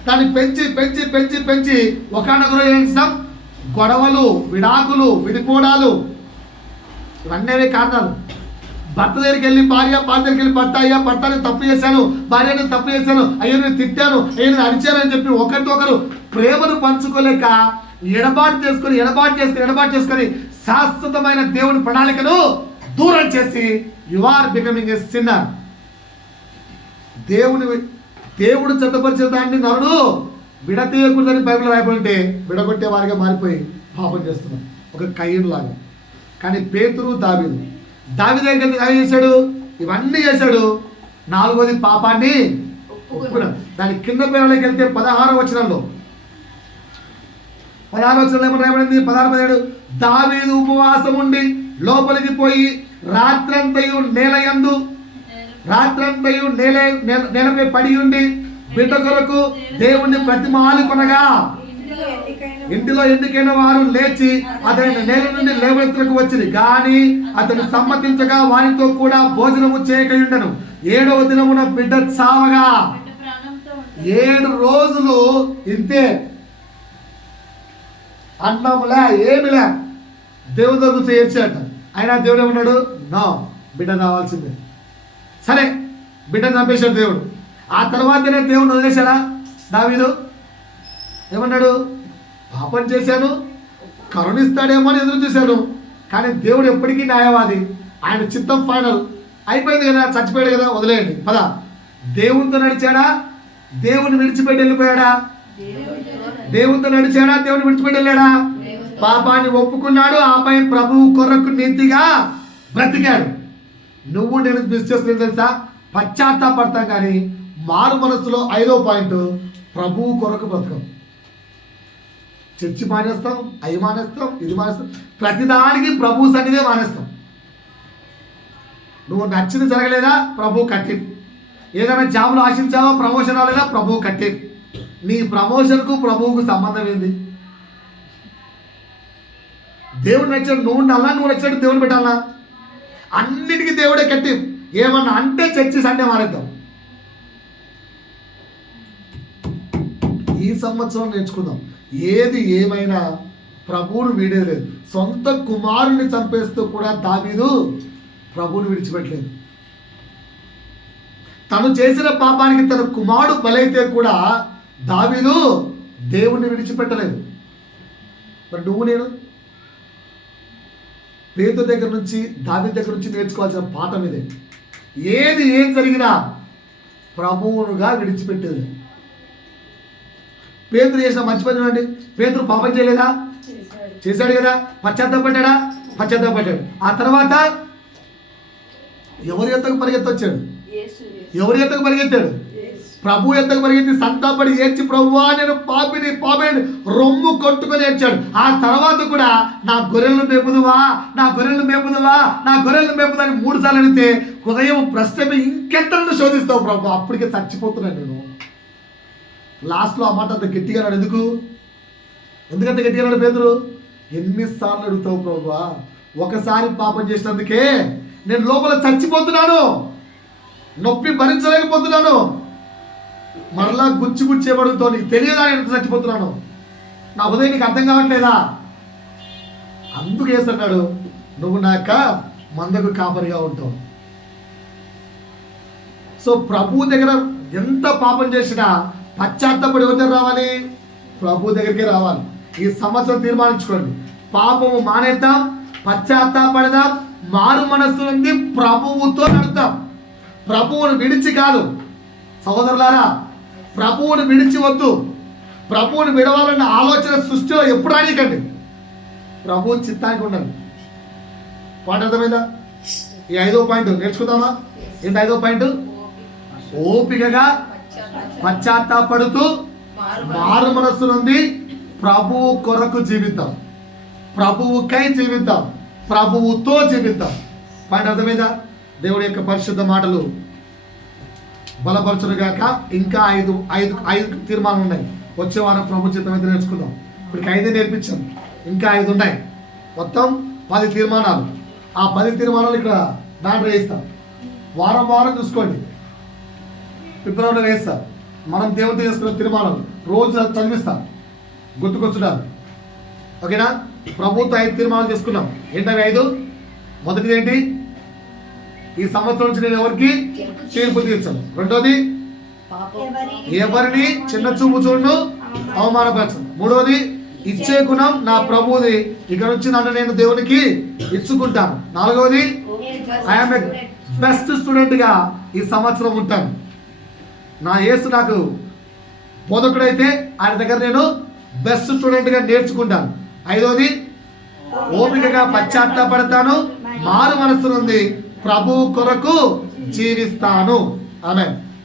దాన్ని పెంచి పెంచి పెంచి పెంచి ఒకనొకరు ఏం చేస్తాం, గొడవలు, విడాకులు, విడిపోవడాలు, ఇవన్నీ కారణాలు. భర్త దగ్గరికి వెళ్ళి భార్య దగ్గరికి వెళ్ళి భర్త, అయ్యా భర్త నేను తప్పు చేశాను, భార్య నేను తప్పు చేశాను, అయ్యో నేను తిట్టాను, అయ్యో నేను అరిచాను అని చెప్పి ఒకరికొకరు ప్రేమను పంచుకోలేక ఎడబాటు చేసుకొని శాశ్వతమైన దేవుని ప్రణాళికను దూరం చేసి you are becoming a sinner. దేవుడు చెత్తపరిచే దాన్ని నరుడు విడతీయకూడదని బైబిల్ రాయబడితే విడగొట్టే వారిగా మారిపోయి పాపం చేస్తున్నాం, ఒక కయ్యను లాగా. కానీ పేతురు, దావీదు దగ్గర ఏం చేశాడు, ఇవన్నీ చేశాడు. 4వది పాపాన్ని ఒప్పుకున్నాడు. దాని కింద పేర్లకి వెళ్తే 16వ వచనంలో ఏమన్నా రాయబడింది, 16-17 దావీదు ఉపవాసం ఉండి లోపలికి పోయి రాత్రంతయు నేలపై పడి ఉండి బిడ్డ కొరకు దేవుణ్ణి ప్రతిమాలు కొనగా ఇంటిలో ఎన్నికైన వారు లేచి అతని నేల నుండి లేవనెత్తులకు వచ్చింది. కానీ అతను సమ్మతించగా వారితో కూడా భోజనము చేయకయుండెను. 7వ దినమున బిడ్డ చావగా 7 రోజులు ఇంతే, అన్నంలే ఏమిలే, దేవుడు దగ్గర ఏడ్చాట. అయినా దేవుడు ఏమన్నాడు, నా బిడ్డ రావాల్సిందే. సరే బిడ్డను చంపేశాడు దేవుడు. ఆ తర్వాతనే దేవుడు వదిలేశాడా దావీదు? ఏమన్నాడు, పాపం చేశాను కరుణిస్తాడేమో అని ఎదురు చూశాను. కానీ దేవుడు ఎప్పటికీ న్యాయవాది, ఆయన చిత్తం ఫైనల్ అయిపోయింది కదా, చచ్చిపోయాడు కదా, వదిలేయండి పద. దేవునితో నడిచాడా, దేవుని విడిచిపెట్టి వెళ్ళిపోయాడా? దేవునితో నడిచాడా, దేవుని విడిచిపెట్టి వెళ్ళాడా? పాపాన్ని ఒప్పుకున్నాడు, ఆపై ప్రభువు కొరకు నీతిగా బ్రతికాడు. నువ్వు నేను మిస్ చేస్తుంది తెలుసా, పశ్చాత్తాపడతాం కానీ మారు మనస్సులో 5వ పాయింట్ ప్రభువు కొరకు బ్రతకం. చర్చి మానేస్తాం, అవి మానేస్తాం, ఇది మానేస్తాం, ప్రతిదానికి ప్రభు సన్నిధే మానేస్తాం. నువ్వు నచ్చింది జరగలేదా, ప్రభు కట్టి. ఏదైనా జాబులు ఆశించావా, ప్రమోషన్ రాలేదా, ప్రభు కట్టి. నీ ప్రమోషన్కు ప్రభువుకు సంబంధం ఏంది? దేవుడు నచ్చాడు, నువ్వు నచ్చాడు, దేవుడు పెట్టాలా? అన్నిటికీ దేవుడే కట్టి. ఏమన్నా అంటే చర్చి సండే మానేద్దాం. ఈ సంవత్సరం నేర్చుకుందాం, ఏది ఏమైనా ప్రభువును వీడేలేదు. సొంత కుమారుని చంపేస్తూ కూడా దావీదు ప్రభువును విడిచిపెట్టలేదు. తను చేసిన పాపానికి తన కుమారుడు బలైతే కూడా దావీదు దేవుణ్ణి విడిచిపెట్టలేదు. మరి నువ్వు నేను పేతురు దగ్గర నుంచి, దావీదు దగ్గర నుంచి నేర్చుకోవాల్సిన పాఠం ఇదే. ఏం జరిగినా ప్రభువునుగా విడిచిపెట్టేది. పేతురు చేసిన మంచి పని చూడండి. పేతురు పాపం చేయలేదా? చేశాడు కదా. పశ్చాత్తాపడ్డాడు. ఆ తర్వాత ఎవరి ఎత్తకు పరిగెత్తొచ్చాడు? ఎవరి ఎత్తకు పరిగెత్తాడు? ప్రభు ఎత్తకు పరిగెత్తి సంతాపడి ఏడ్చి, ప్రభువా నేను పాపిని రొమ్ము కొట్టుకొని ఏడ్చాడు. ఆ తర్వాత కూడా నా గొర్రెలను మేపుదువా అని 3 సార్లు అడిగితే హృదయం ప్రశ్న ఇంకెంతను శోధిస్తావు ప్రభు, అప్పటికే చచ్చిపోతున్నాను నేను. లాస్ట్లో ఆ మాట అంత గట్టిగా అన్నాడు. ఎందుకంత గట్టిగా అన్నాడు పేతురు? ఎన్నిసార్లు అడుగుతావు ప్రభువా? ఒకసారి పాపం చేసినందుకే నేను లోపల చచ్చిపోతున్నాను, నొప్పి భరించలేకపోతున్నాను, మరలా గుచ్చేబడుతో నీకు తెలియదా నేను ఎంత చచ్చిపోతున్నాను? నా హృదయం నీకు అర్థం కావట్లేదా? అందుకు వేస్తున్నాడు, నువ్వు నాక మందకు కాపరిగా ఉంటావు. సో ప్రభు దగ్గర ఎంత పాపం చేసినా పశ్చాత్తాపడి ఎవరి దగ్గర రావాలి? ప్రభు దగ్గరికి రావాలి. ఈ సంవత్సరం తీర్మానించుకోండి, పాపము మానేద్దాం, పశ్చాత్తాపడదాం, మారు మనస్సు నుండి ప్రభువుతో నడుద్దాం. ప్రభువును విడిచి కాదు సహోదరులారా, ప్రభువును విడిచి వద్దు. ప్రభువును విడవాలన్న ఆలోచన సృష్టిలో ఎప్పుడు రానికండి. ప్రభువు చిత్తానికి ఉండండి. పాయింట్ అర్థమైందా? ఈ 5వ పాయింట్ నేర్చుకుందామా? ఏంటి 5వ పాయింట్? ఓపికగా పశ్చాత్తాపడుతూ మారు మనస్సు నుండి ప్రభువు కొరకు జీవిద్దాం, ప్రభువుకై జీవిద్దాం, ప్రభువుతో జీవిద్దాం. పాయింట్ అర్థమైందా? దేవుడి యొక్క పరిశుద్ధ మాటలు బలపరచునుగాక. ఇంకా 5 తీర్మానాలు ఉన్నాయి. వచ్చే వారం ప్రభు చిత్తం అయితే నేర్చుకుందాం. ఇప్పటికి 5 నేర్పించాను, ఇంకా 5 ఉన్నాయి. మొత్తం 10 తీర్మానాలు. ఆ 10 తీర్మానాలు ఇక్కడ బ్యానర్ వేస్తాం. వారం చూసుకోండి. ఫిబ్రవరిలో వేస్తారు. మనం దేవుడితో చేసుకున్న తీర్మానాలు రోజు చదివిస్తాను, గుర్తుకొచ్చున్నారు. ఓకేనా? ప్రభుత్వ 5 తీర్మానాలు చేసుకున్నాం. ఏంటవి 5? మొదటిది ఏంటి? ఈ సంవత్సరం నుంచి నేను ఎవరికి తీర్పు తీర్చను. రెండోది, ఎవరిని చిన్న చూపు చూడను, అవమానపరచను. మూడోది, ఇచ్చే గుణం నా ప్రభువుది, ఇక నుంచి నన్ను నేను దేవునికి ఇచ్చుకుంటాను. నాలుగవది, ఐఎమ్ ఏ బెస్ట్ స్టూడెంట్ గా ఈ సంవత్సరం ఉంటాను. నా యేసు నాకు బోధకుడైతే ఆయన దగ్గర నేను బెస్ట్ స్టూడెంట్ గా నేర్చుకుంటాను. ఐదవది, ఓపికగా పశ్చాత్తాపడతాను, మారు మనస్సు నుండి ప్రభు కొరకు జీవిస్తాను. ఆమేన్.